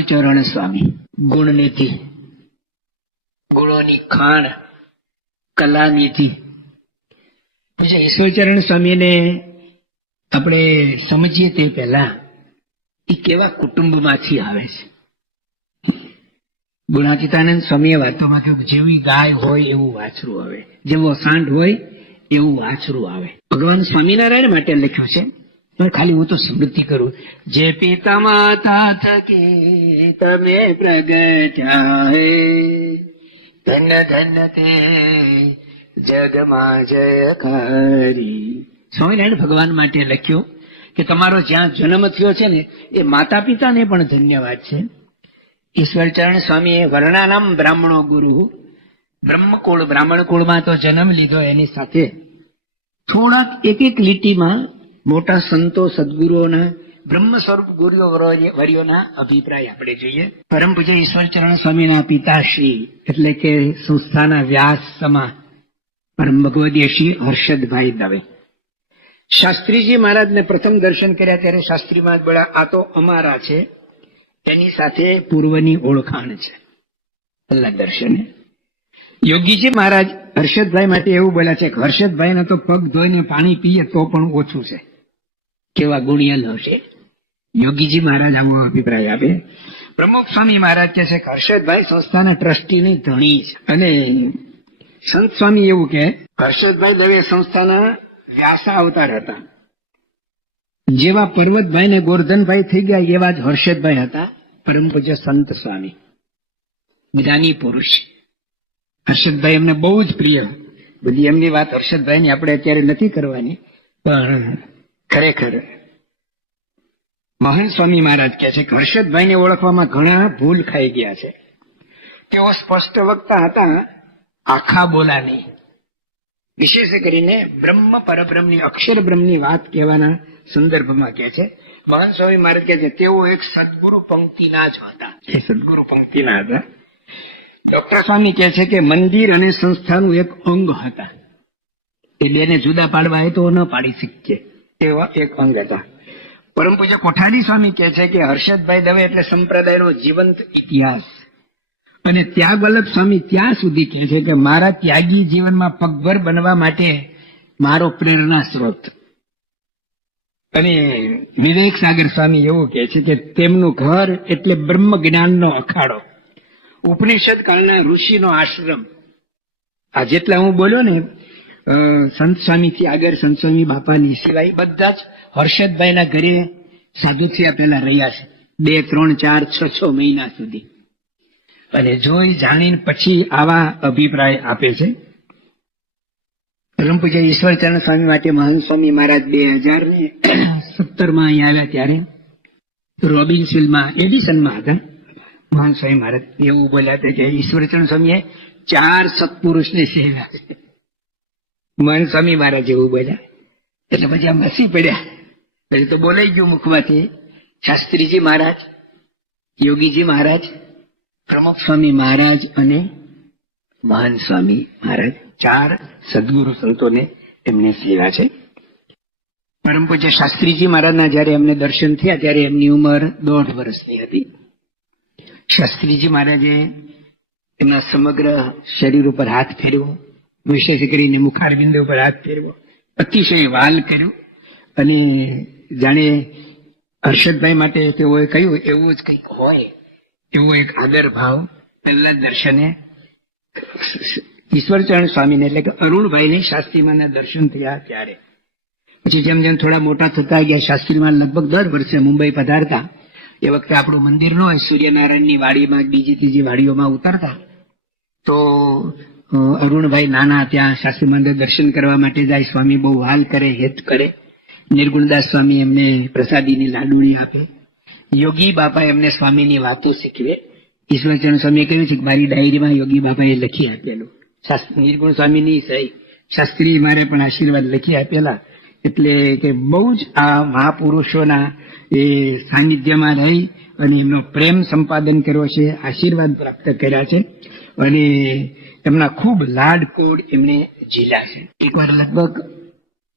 ઈશ્વરચરણ સ્વામી ગુણનિધિ, ગુણોની ખાણ, કલાનિધિ. પૂજ્ય ઈશ્વરચરણ સ્વામીને આપણે સમજીએ તે પહેલા એ કેવા કુટુંબમાંથી આવે છે. ગુણાતીતાનંદ સ્વામીએ વાતોમાં કહ્યું, જેવી ગાય હોય એવું વાછરું આવે, જેવો સાંઢ હોય એવું વાછરું આવે. ભગવાન સ્વામિનારાયણ માટે લખ્યું છે, પણ ખાલી હું તો સ્મૃતિ કરું. જે પિતા માતા થકી તમે પ્રગટ્યા હે, ધન્ય ધન્ય તે જગમાં જયકારી. સ્વામિનારાયણ ભગવાન માટે લખ્યું કે તમારો જ્યાં જન્મ થયો છે ને એ માતા પિતાને પણ ધન્યવાદ છે. ઈશ્વરચરણ સ્વામીએ વર્ણાનામ બ્રાહ્મણો ગુરુ, બ્રહ્મકુળ બ્રાહ્મણ કુળમાં તો જન્મ લીધો, એની સાથે થોડાક એક એક લીટીમાં મોટા સંતો સદગુરુઓના, બ્રહ્મ સ્વરૂપ ગુરુઓ વર્યોના અભિપ્રાય આપણે જોઈએ. પરમ પૂજ્ય ઈશ્વરચરણ સ્વામીના પિતાશ્રી એટલે કે સંસ્થાના વ્યાસ સમા પરમ ભગવદીય શ્રી હર્ષદભાઈ દવે. શાસ્ત્રીજી મહારાજને પ્રથમ દર્શન કર્યા ત્યારે શાસ્ત્રી મહારાજ બોલ્યા, આ તો અમારા છે, એની સાથે પૂર્વની ઓળખાણ છે. પહેલા દર્શને યોગીજી મહારાજ હર્ષદભાઈ માટે એવું બોલ્યા છે કે હર્ષદભાઈને તો પગ ધોઈને પાણી પીએ તો પણ ઓછું છે. કેવા ગુણિયલ હશે. યોગીજી મહારાજ આવો અભિપ્રાય આપે. પ્રમુખ સ્વામી મહારાજ કહે છે કે હર્ષદભાઈ સંસ્થાના ટ્રસ્ટીની ધણી છે. અને સંત સ્વામી એવું કે હર્ષદભાઈ દવે સંસ્થાના વ્યાસા અવતાર હતા. જેવા પર્વતભાઈ ને ગોરધનભાઈ થઈ ગયા એવા જ હર્ષદભાઈ હતા. પરમ પૂજ્ય સંત સ્વામી જ્ઞાની પુરુષ. હર્ષદભાઈ એમને બહુ જ પ્રિય. બધી એમની વાત હર્ષદભાઈ ની આપણે અત્યારે નથી કરવાની, પણ ખરેખર મહાન સ્વામી મહારાજ કહે છે કે હર્ષદભાઈને ઓળખવામાં ઘણા ભૂલ ખાઈ ગયા છે. તેઓ સ્પષ્ટ વક્તા હતા, આખા બોલા નહીં. વિશેષ કરીને બ્રહ્મ પરબ્રહ્મની, અક્ષર બ્રહ્મની વાત કહેવાના સંદર્ભમાં કહે છે. મહાન સ્વામી મહારાજ કહે છે તેઓ એક સદગુરુ પંક્તિના જ હતા. એ સદગુરુ પંક્તિના હતા. ડોક્ટર સ્વામી કહે છે કે મંદિર અને સંસ્થાનું એક અંગ હતા. એ બેને જુદા પાડવા એ તો ન પાડી શકીએ, એવા એક અંગ હતા. પરમ પૂજ્ય કોઠારી સ્વામી કહે છે કે હર્ષદભાઈ દવે એટલે સંપ્રદાયનો જીવંત ઇતિહાસ. અને ત્યાગ વલ્લભ સ્વામી ત્યાં સુધી કહે છે કે મારા ત્યાગી જીવનમાં પગભર બનવા માટે મારો પ્રેરણા સ્ત્રોત. અને વિવેક સાગર સ્વામી એવું કહે છે કે તેમનું ઘર એટલે બ્રહ્મ જ્ઞાનનો અખાડો, ઉપનિષદ કાળના ઋષિનો આશ્રમ. આ જેટલા હું બોલ્યો ને સંત સ્વામી થી આગળ સંત સ્વામી બાપાની સિવાય બધા જ હર્ષદભાઈના ઘરે સાધુ થયા પહેલા રહ્યા છે 2, 3, 4, 6 મહિના સુધી. અને જોઈ જાણીને પછી આવા અભિપ્રાય આપે છે. પરમ પૂજ્ય ઈશ્વરચરણ સ્વામી માટે મહાન સ્વામી મહારાજ 2017 અહીં આવ્યા ત્યારે રોબિન્સવિલમાં એડિસનમાં હતા. મહાન સ્વામી મહારાજ એવું બોલ્યા હતા કે ઈશ્વરચરણ સ્વામીએ 4 સત્પુરુષને સેવ્યા છે. મહાન સ્વામી મહારાજ એવું બોલ્યા એટલે પછી આમ હસી પડ્યા. પછી તો બોલાઈ ગયું મુખમાંથી. શાસ્ત્રીજી મહારાજ, યોગીજી મહારાજ, પ્રમુખ સ્વામી મહારાજ અને મહાન સ્વામી મહારાજ 4 સદગુરુ સંતોને એમને સેવા છે. પરમ પૂજ્ય શાસ્ત્રીજી મહારાજના જયારે એમને દર્શન થયા ત્યારે એમની ઉંમર 1.5 વર્ષની હતી. શાસ્ત્રીજી મહારાજે એમના સમગ્ર શરીર ઉપર હાથ ફેરવો, વિશેષ કરીને મુખારબિંદ ઉપર હાથ ફેરવો, અતિશય વાલ કર્યું. અને જાણે હર્ષદભાઈ માટે તેઓએ કહ્યું એવું જ કંઈક હોય એવો એક આદર ભાવ પહેલા દર્શને ઈશ્વરચરણ સ્વામીને એટલે કે અરુણભાઈને શાસ્ત્રીમાના દર્શન થયા ત્યારે. પછી જેમ જેમ થોડા મોટા થતા ગયા શાસ્ત્રીમાં લગભગ દર વર્ષે મુંબઈ પધારતા. એ વખતે આપણું મંદિર ન હોય, સૂર્યનારાયણની વાડીમાં બીજી ત્રીજી વાડીઓમાં ઉતરતા. તો અરુણભાઈ નાના ત્યાં શાસ્ત્રીમાના દર્શન કરવા માટે જાય. સ્વામી બહુ હાલ કરે, હેત કરે. નિર્ગુણદાસ સ્વામી એમને પ્રસાદીની લાડુણી આપે. યોગી બાપા એમને સ્વામીની વાતો શીખવે. ઈશ્વરચરણ સ્વામીએ કહ્યું છે કે મારી ડાયરીમાં યોગી બાપાએ લખી આપેલું. નિર્ગુણ સ્વામીની સહી, શાસ્ત્રી મારે પણ આશીર્વાદ લખી આપેલા. એટલે કે બહુ જ આ મહાપુરુષોના એ સાનિધ્યમાં રહી અને એમનો પ્રેમ સંપાદન કર્યો છે, આશીર્વાદ પ્રાપ્ત કર્યા છે. અને એમના ખૂબ લાડકોડ એમને ઝીલ્યા છે. એકવાર લગભગ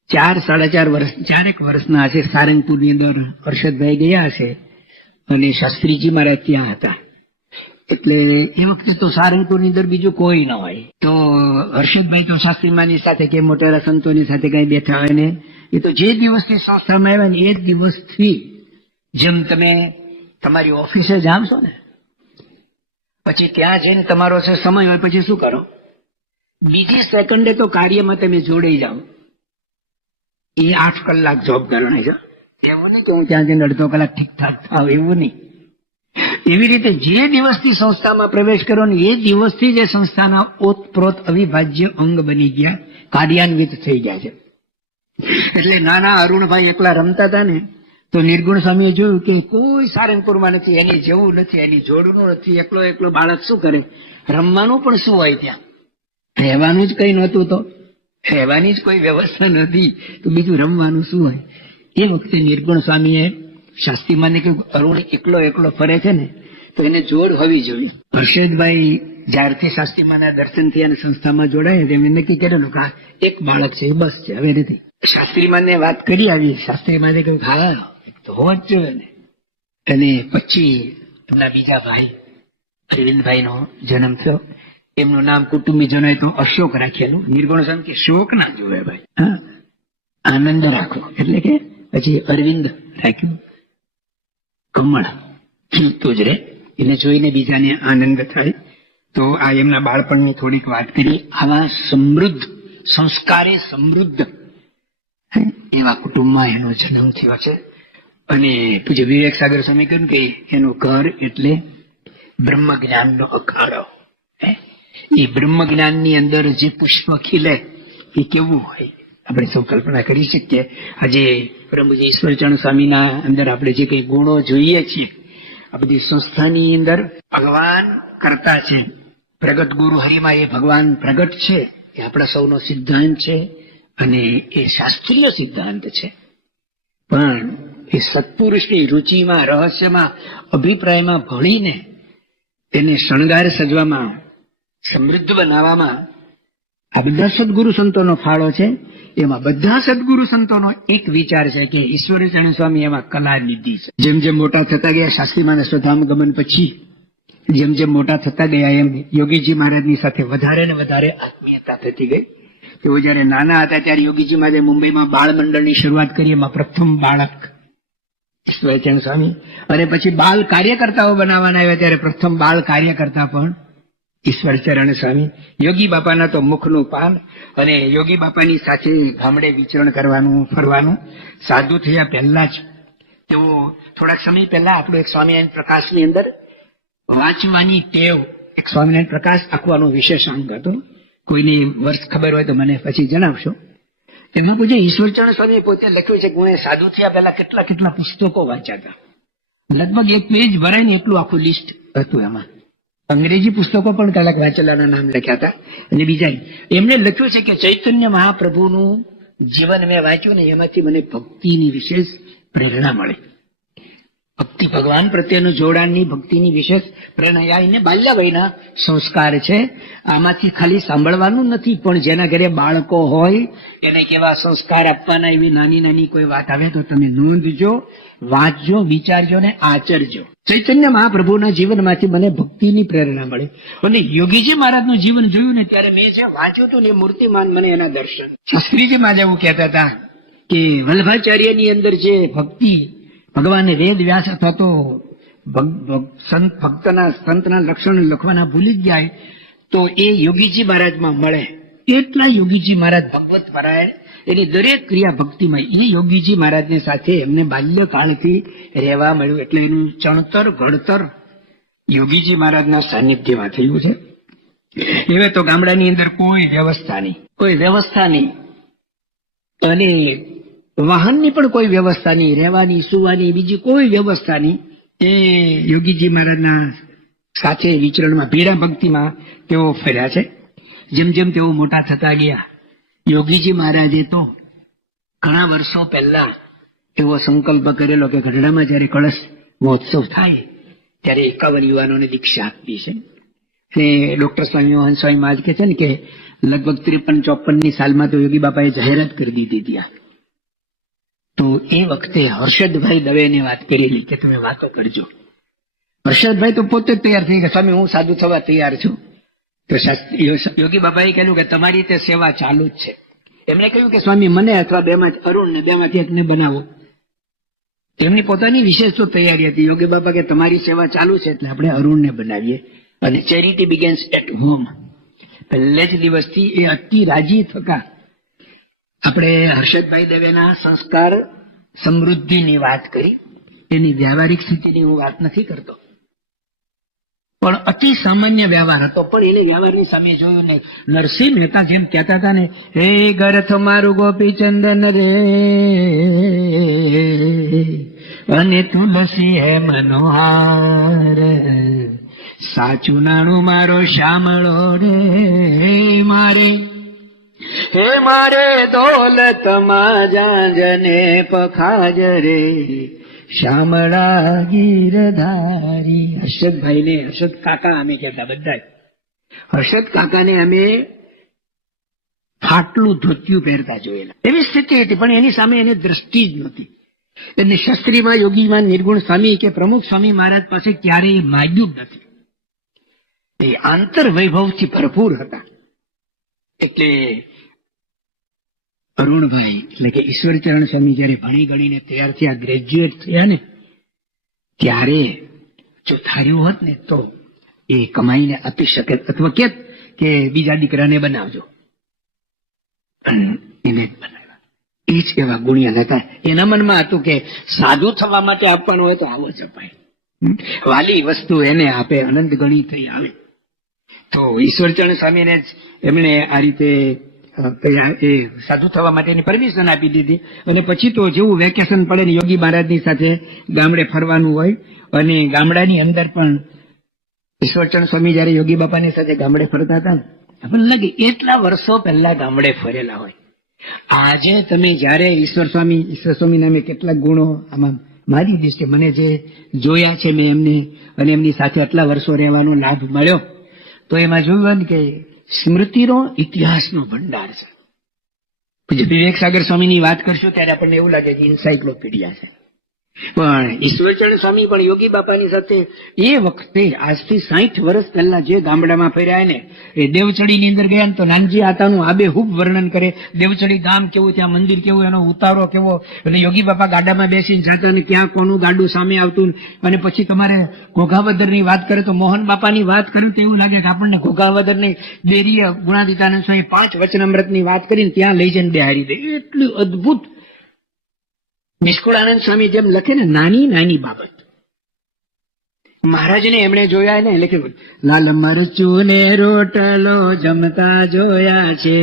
4, 4.5 વર્ષ, 4 વર્ષના હશે, સારંગપુરની અંદર હર્ષદભાઈ ગયા હશે. અને શાસ્ત્રીજી મહારાજ ત્યાં હતા. એટલે એ વખતે તો સારંગપુરની અંદર બીજું કોઈ ન હોય. તો હર્ષદભાઈ તો શાસ્ત્રીમાની સાથે કે મોટેરા સંતોની સાથે કઈ બેઠા હોય ને, એ તો જે દિવસથી સંસ્થામાં આવ્યા ને એ જ દિવસથી, જેમ તમે તમારી ઓફિસે જાઓ છો ને, પછી ત્યાં જઈને તમારો સમય હોય પછી શું કરો, બીજી સેકન્ડે તો કાર્યમાં તમે જોડાઈ જાઓ. એ 8 કલાક જોબ ગણાય છે. એવું નહીં કે હું ત્યાં જઈને અડધો કલાક ઠીકઠાક થાવ, એવું નહીં. એવી રીતે જે દિવસથી સંસ્થામાં પ્રવેશ કરો ને એ દિવસથી જે સંસ્થાના ઓતપ્રોત અવિભાજ્ય અંગ બની ગયા, કાર્યાન્વિત થઈ ગયા છે. એટલે નાના અરુણભાઈ એકલા રમતા હતા ને, તો નિર્ગુણ સ્વામીએ જોયું કે કોઈ સારંગપુરમાં નથી, એની જેવું નથી, એની જોડનું નથી. એકલો બાળક શું કરે, રમવાનું પણ શું હોય ત્યાં, રહેવાનું જ કઈ નહોતું, તો રહેવાની જ કોઈ વ્યવસ્થા નથી, તો બીજું રમવાનું શું હોય. એ વખતે નિર્ગુણ સ્વામીએ શાસ્ત્રીમાને કહ્યું, અરુણ એકલો ફરે છે ને, તો એને જોડ હોવી જોઈએ. હર્ષદભાઈ જ્યારથી શાસ્ત્રીમાના દર્શનથી અને સંસ્થામાં જોડાયા તેમને નક્કી કરેલું કે એક બાળક છે, બસ છે, હવે નથી. શાસ્ત્રીમાને વાત કરી આવી, શાસ્ત્રીમાને કહ્યું હા તો હોવા જ જોઈએ ને. અને પછી એમના બીજા ભાઈ અરવિંદભાઈ નો જન્મ થયો. એમનું નામ કુટુંબીજનોએ તો અશોક રાખેલું. નિર્ગુણ સ્વામી કે શોક ના જોવે ભાઈ, હા આનંદ રાખો. એટલે કે પછી અરવિંદ રાખ્યું. કમળ તું જ રે, એને જોઈને બીજાને આનંદ થાય. તો આ એમના બાળપણની થોડીક વાત કરી. આવા સમૃદ્ધ, સંસ્કારે સમૃદ્ધ એવા કુટુંબમાં એનો જન્મ થયો છે. અને પૂજ્ય વિવેક સાગર સ્વામી કહ્યું કે એનું ઘર એટલે બ્રહ્મ જ્ઞાનનો અખાડો. એ બ્રહ્મ જ્ઞાનની અંદર જે પુષ્પ ખીલે એ કેવું હોય આપણે સૌ કલ્પના કરી શકીએ. આજે બ્રહ્મજી ઈશ્વરચરણ સ્વામીના અંદર આપણે જે કઈ ગુણો જોઈએ છીએ, આ બધી સંસ્થાની અંદર ભગવાન કરતા છે. પ્રગટ ગુરુ હરિમાં એ ભગવાન પ્રગટ છે, એ આપણા સૌનો સિદ્ધાંત છે અને એ શાસ્ત્રીય સિદ્ધાંત છે. પણ એ સત્પુરુષની રુચિમાં, રહસ્યમાં, અભિપ્રાયમાં ભળીને એને શણગાર સજવામાં, સમૃદ્ધ બનાવવામાં આ બધા સદગુરુ સંતોનો ફાળો છે. એમાં બધા સદગુરુ સંતોનો એક વિચાર છે કે ઈશ્વરચરણ સ્વામી એમાં કલા લીધી છે. જેમ જેમ મોટા થતા ગયા શાસ્ત્રીમાના સ્વધામ ગમન પછી, જેમ જેમ મોટા થતા ગયા એમ યોગીજી મહારાજની સાથે વધારે ને વધારે આત્મીયતા થતી ગઈ. તેઓ જયારે નાના હતા ત્યારે યોગીજી મહારાજે મુંબઈમાં બાળ મંડળની શરૂઆત કરી. એમાં પ્રથમ બાળક ઈશ્વરચરણ સ્વામી, અને પછી બાળ કાર્યકર્તાઓ બનાવવાના આવ્યા ત્યારે પ્રથમ બાળ કાર્યકર્તા પણ ઈશ્વરચરણ સ્વામી. યોગી બાપાના તો મુખનું પાન, અને યોગી બાપાની સાથે ગામડે વિચરણ કરવાનું, ફરવાનું. સાધુ થયા પહેલા જ તેઓ થોડાક સમય પહેલા આપણું એક સ્વામિનારાયણ પ્રકાશની અંદર વાંચવાની ટેવ, એક સ્વામિનારાયણ પ્રકાશ આખવાનું વિશેષ અંગ હતું. કોઈની વર્ષ ખબર હોય તો મને પછી જણાવશો. એમાં પૂછે ઈશ્વરચરણ સ્વામી પોતે લખ્યું છે કે હું સાધુ થયા પહેલા કેટલા કેટલા પુસ્તકો વાંચ્યા હતા. લગભગ એક પેજ ભરાય ને એટલું આખું લિસ્ટ હતું. એમાં અંગ્રેજી પુસ્તકો પણ કેટલાક વાંચેલાના નામ લખ્યા હતા. અને બીજા એમણે લખ્યું છે કે ચૈતન્ય મહાપ્રભુનું જીવન મેં વાંચ્યું ને, એમાંથી મને ભક્તિની વિશેષ પ્રેરણા મળે. ભક્તિ, ભગવાન પ્રત્યેનું જોડાણની, ભક્તિની વિશેષ પ્રેરણા. એને બાલ્યવયના સંસ્કાર છે. આમાંથી ખાલી સાંભળવાનું નથી, પણ જેના ઘરે બાળકો હોય એને કેવા સંસ્કાર આપવાના, એવી નાની નાની કોઈ વાત આવે તો તમે નોંધજો, વાંચજો, વિચારજો ને આચરજો. ચૈતન્ય મહાપ્રભુના જીવનમાંથી મને ભક્તિની પ્રેરણા મળે. અને યોગીજી મહારાજનું જીવન જોયું ને ત્યારે મેં જે વાંચ્યું હતું ને એ મૂર્તિમાન મને એના દર્શન. શાસ્ત્રીજી મહારાજ એવું કહેતા હતા કે વલ્લભાચાર્યની અંદર જે ભક્તિ, ભગવાને વેદ વ્યાસ અથવા તો સંતના લક્ષણ લખવાના ભૂલી જ જાય તો એ યોગીજી મહારાજમાં મળે. એટલા યોગીજી મહારાજ ભગવત પરાયણ, એની દરેક ક્રિયા ભક્તિમય. એ યોગીજી મહારાજની સાથે એમને બાલ્યકાળથી રહેવા મળ્યું. એટલે એનું ચણતર, ઘડતર યોગીજી મહારાજના સાનિધ્યમાં થયું છે. હવે તો ગામડાની અંદર કોઈ વ્યવસ્થા નહીં, અને વાહનની પણ કોઈ વ્યવસ્થા નહીં, રહેવાની, સુવાની, બીજી કોઈ વ્યવસ્થા નહીં. એ યોગીજી મહારાજના સાથે વિચરણમાં, ભીડા ભક્તિમાં તેઓ ફર્યા છે. જેમ જેમ તેઓ મોટા થતા ગયા, યોગીજી મહારાજે તો ઘણા વર્ષો પહેલા એવો સંકલ્પ કરેલો કે ગઢડામાં જયારે કળશ મહોત્સવ થાય ત્યારે 51 યુવાનોને દીક્ષા આપી છે. અને ડોક્ટર સ્વામી મોહન સ્વામી મહારાજ કહે છે ને કે લગભગ 53-54 સાલમાં તો યોગી બાપાએ જાહેરાત કરી દીધી ત્યાં. તો એ વખતે હર્ષદભાઈ દવેને વાત કરેલી કે તમે વાતો કરજો. હર્ષદભાઈ તો પોતે જ તૈયાર થઈ ગયા, સ્વામી હું સાધુ થવા તૈયાર છું. તો યોગી બાબાએ કહ્યું કે તમારી તે સેવા ચાલુ જ છે. એમણે કહ્યું કે સ્વામી મને અથવા અરુણ ને બેમાંથી એકને બનાવો. તેમની પોતાની વિશેષ તો તૈયારી હતી. યોગી બાબા કે તમારી સેવા ચાલુ છે એટલે આપણે અરુણને બનાવીએ. અને ચેરિટી બિગેન્સ એટ હોમ. પહેલે જ દિવસથી એ અતિ રાજી થતા. આપણે હર્ષદભાઈ દવેના સંસ્કાર સમૃદ્ધિની વાત કરી, એની વ્યવહારિક સ્થિતિની હું વાત નથી કરતો, પણ અતિ સામાન્ય વ્યવહાર હતો. પણ એને વ્યવહારની સામે જોયું નહીં. નરસિંહ મહેતા જેમ કહેતા હતા ને, હે ગરથ મારું ગોપીચંદન રે અને તુલસી હે મનોહાર, સાચું નાણું મારો શામળો રે મારે, હે મારે દોલત માં જાજને પખાજ રે શામળા ગીરધારી. હર્ષદભાઈ ને હર્ષદ કાકા અમે કહેતા બધા. હર્ષદ કાકાને અમે ફાટલું ધોતિયું પહેરતા જોયેલા. એવી સ્થિતિ હતી, પણ એની સામે એને દ્રષ્ટિ જ નહોતી. એને શાસ્ત્રીમાં યોગીમાં નિર્ગુણ સ્વામી કે પ્રમુખ સ્વામી મહારાજ પાસે ક્યારેય માગ્યું જ નથી. એ આંતર વૈભવથી ભરપૂર હતા. એટલે અરુણભાઈ એટલે કે ઈશ્વરચરણ સ્વામી જયારે ભણી ગણીને તૈયાર થયા, ગ્રેજ્યુએટ થયા ને, ત્યારે જો ધાર્યું હોત ને તો એ કમાઈને આપી શકે, અથવા કે બીજા દીકરાને બનાવજો, એને જ બનાવ્યા. એ જ એવા ગુણિયા હતા. એના મનમાં હતું કે સાધુ થવા માટે આપવાનું હોય તો આવો જ અપાય. વાલી વસ્તુ એને આપે, અનંત ગણી થઈ આવે. તો ઈશ્વરચરણ સ્વામીને જ એમણે આ રીતે એ સાધુ થવા માટેની પરમિશન આપી દીધી. અને પછી તો જેવું વેકેશન પડે ને યોગી મહારાજની સાથે ગામડે ફરવાનું હોય, અને ગામડાની અંદર પણ ઈશ્વરચરણ સ્વામી જયારે યોગી બાપાની સાથે ગામડે ફરતા હતા ને, આપણને લાગે એટલા વર્ષો પહેલા ગામડે ફરેલા હોય. આજે તમે જયારે ઈશ્વર સ્વામી નામે કેટલાક ગુણો આમાં મારી દ્રષ્ટિએ મને જે જોયા છે મેં એમને, અને એમની સાથે આટલા વર્ષો રહેવાનો લાભ મળ્યો, તો એમાં જોયું ને કે સ્મૃતિનો ઇતિહાસનો ભંડાર છે. પછી વિવેક સાગર સ્વામીની વાત કરશું ત્યારે આપણને એવું લાગે કે ઇન્સાઇક્લોપીડિયા છે. પણ ઈશ્વરચરણ સ્વામી પણ યોગી બાપાની સાથે એ વખતે આજથી 60 વર્ષ પહેલા જે ગામડામાં ફર્યા ને, એ દેવચડીની અંદર ગયા ને તો નાનજી આતાનું આબેહૂબ વર્ણન કરે. દેવચડી ગામ કેવું, ત્યાં મંદિર કેવું, એનો ઉતારો કેવો. એટલે યોગી બાપા ગાડામાં બેસીને જતા ને ક્યાં કોનું ગાડું સામે આવતું. અને પછી તમારે ઘોઘાવદરની વાત કરે તો મોહન બાપાની વાત કરે તો એવું લાગે કે આપણને ઘોઘાવદરની દેરીએ ગુણાતીતાનંદ સ્વામી 5 વચનામૃતની વાત કરીને ત્યાં લઈ જઈને બેહારી દે. એટલું અદભુત. નિષ્કુળાનંદ સ્વામી જેમ લખે ને, નાની નાની બાબત મહારાજને એમણે જોયા ને, લખ્યું લાલ મરચું ને રોટલો જમતા જોયા છે,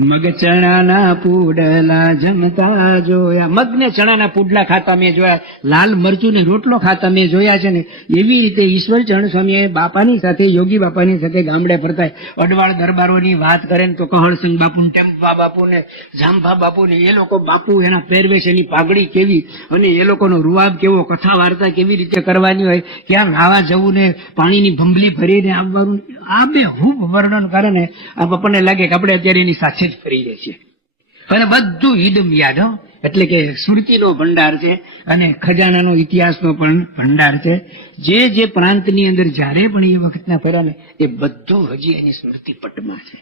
મગ ચણાના પૂડલા જમતા જોયા. મગ ને ચણાના પૂડલા ખાતા મેં જોયા, લાલ મરચું ને રોટલો ખાતા મેં જોયા છે ને. એવી રીતે ઈશ્વરચરણ સ્વામી બાપાની સાથે, યોગી બાપાની સાથે ગામડે ફરતા અડવાળ દરબારોની વાત કરે ને તો કહળસિંહ બાપુ ને, ટેમ્પા બાપુ ને, જાંભા બાપુ ને, એ લોકો બાપુ એના પહેરવેશ, એની પાઘડી કેવી, અને એ લોકોનો રૂઆબ કેવો, કથા વાર્તા કેવી રીતે કરવાની હોય, ક્યાં નાવા જવું ને પાણીની ભંભલી ભરીને આવવાનું, આ બે ખૂબ વર્ણન કરે ને આપણને લાગે કે આપણે અત્યારે એની સાથે જ ફરી રહે છે. અને બધું હિડમ યાદ. એટલે કે સ્મૃતિનો ભંડાર છે અને ખજાનાનો ઇતિહાસનો પણ ભંડાર છે. જે પ્રાંતની અંદર જયારે પણ એ વખતના ફર્યા ને, એ બધું હજી એની સ્મૃતિ પટમાં છે.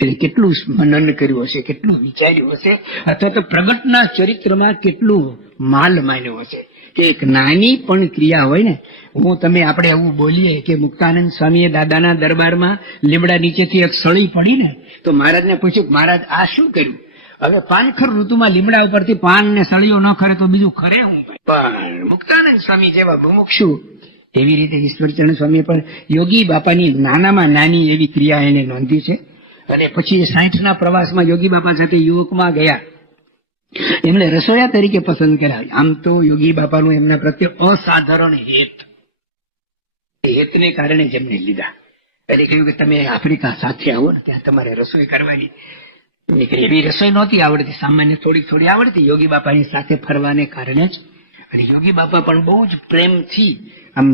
એટલે કેટલું મનન કર્યું હશે, કેટલું વિચાર્યું હશે, અથવા તો પ્રગટના ચરિત્રમાં કેટલું માલ માન્યો હશે. કે એક નાની પણ ક્રિયા હોય ને, તમે આપણે એવું બોલીએ કે મુક્તાનંદ સ્વામીએ દાદાના દરબારમાં લીમડા નીચેથી એક સળી પડી ને, તો મહારાજને પૂછ્યું, મહારાજ આ શું કર્યું? હવે પાનખર ઋતુમાં લીમડા ઉપરથી પાન ને સળીઓ ન ખરે તો બીજું ખરે હું? પણ મુક્તાનંદ સ્વામી જેવા મુમુક્ષુ, એવી રીતે ઈશ્વરચરણ સ્વામી પણ યોગી બાપાની નાનામાં નાની એવી ક્રિયા એને નોંધી છે. અને પછી 60ના પ્રવાસમાં યોગી બાપા સાથે યુવકમાં ગયા. એમને રસોયા તરીકે પસંદ કર્યા. આમ તો યોગી બાપાનું એમના પ્રત્યે અસાધારણ હેત, હેતને કારણે જ એમને લીધા. એટલે કહ્યું કે તમે આફ્રિકા સાથે આવો ને, ત્યાં તમારે રસોઈ કરવાની. એવી રસોઈ નહોતી આવડતી, સામાન્ય થોડી આવડતી, યોગી બાપાની સાથે ફરવાને કારણે જ. અને યોગી બાપા પણ બહુ જ પ્રેમથી આમ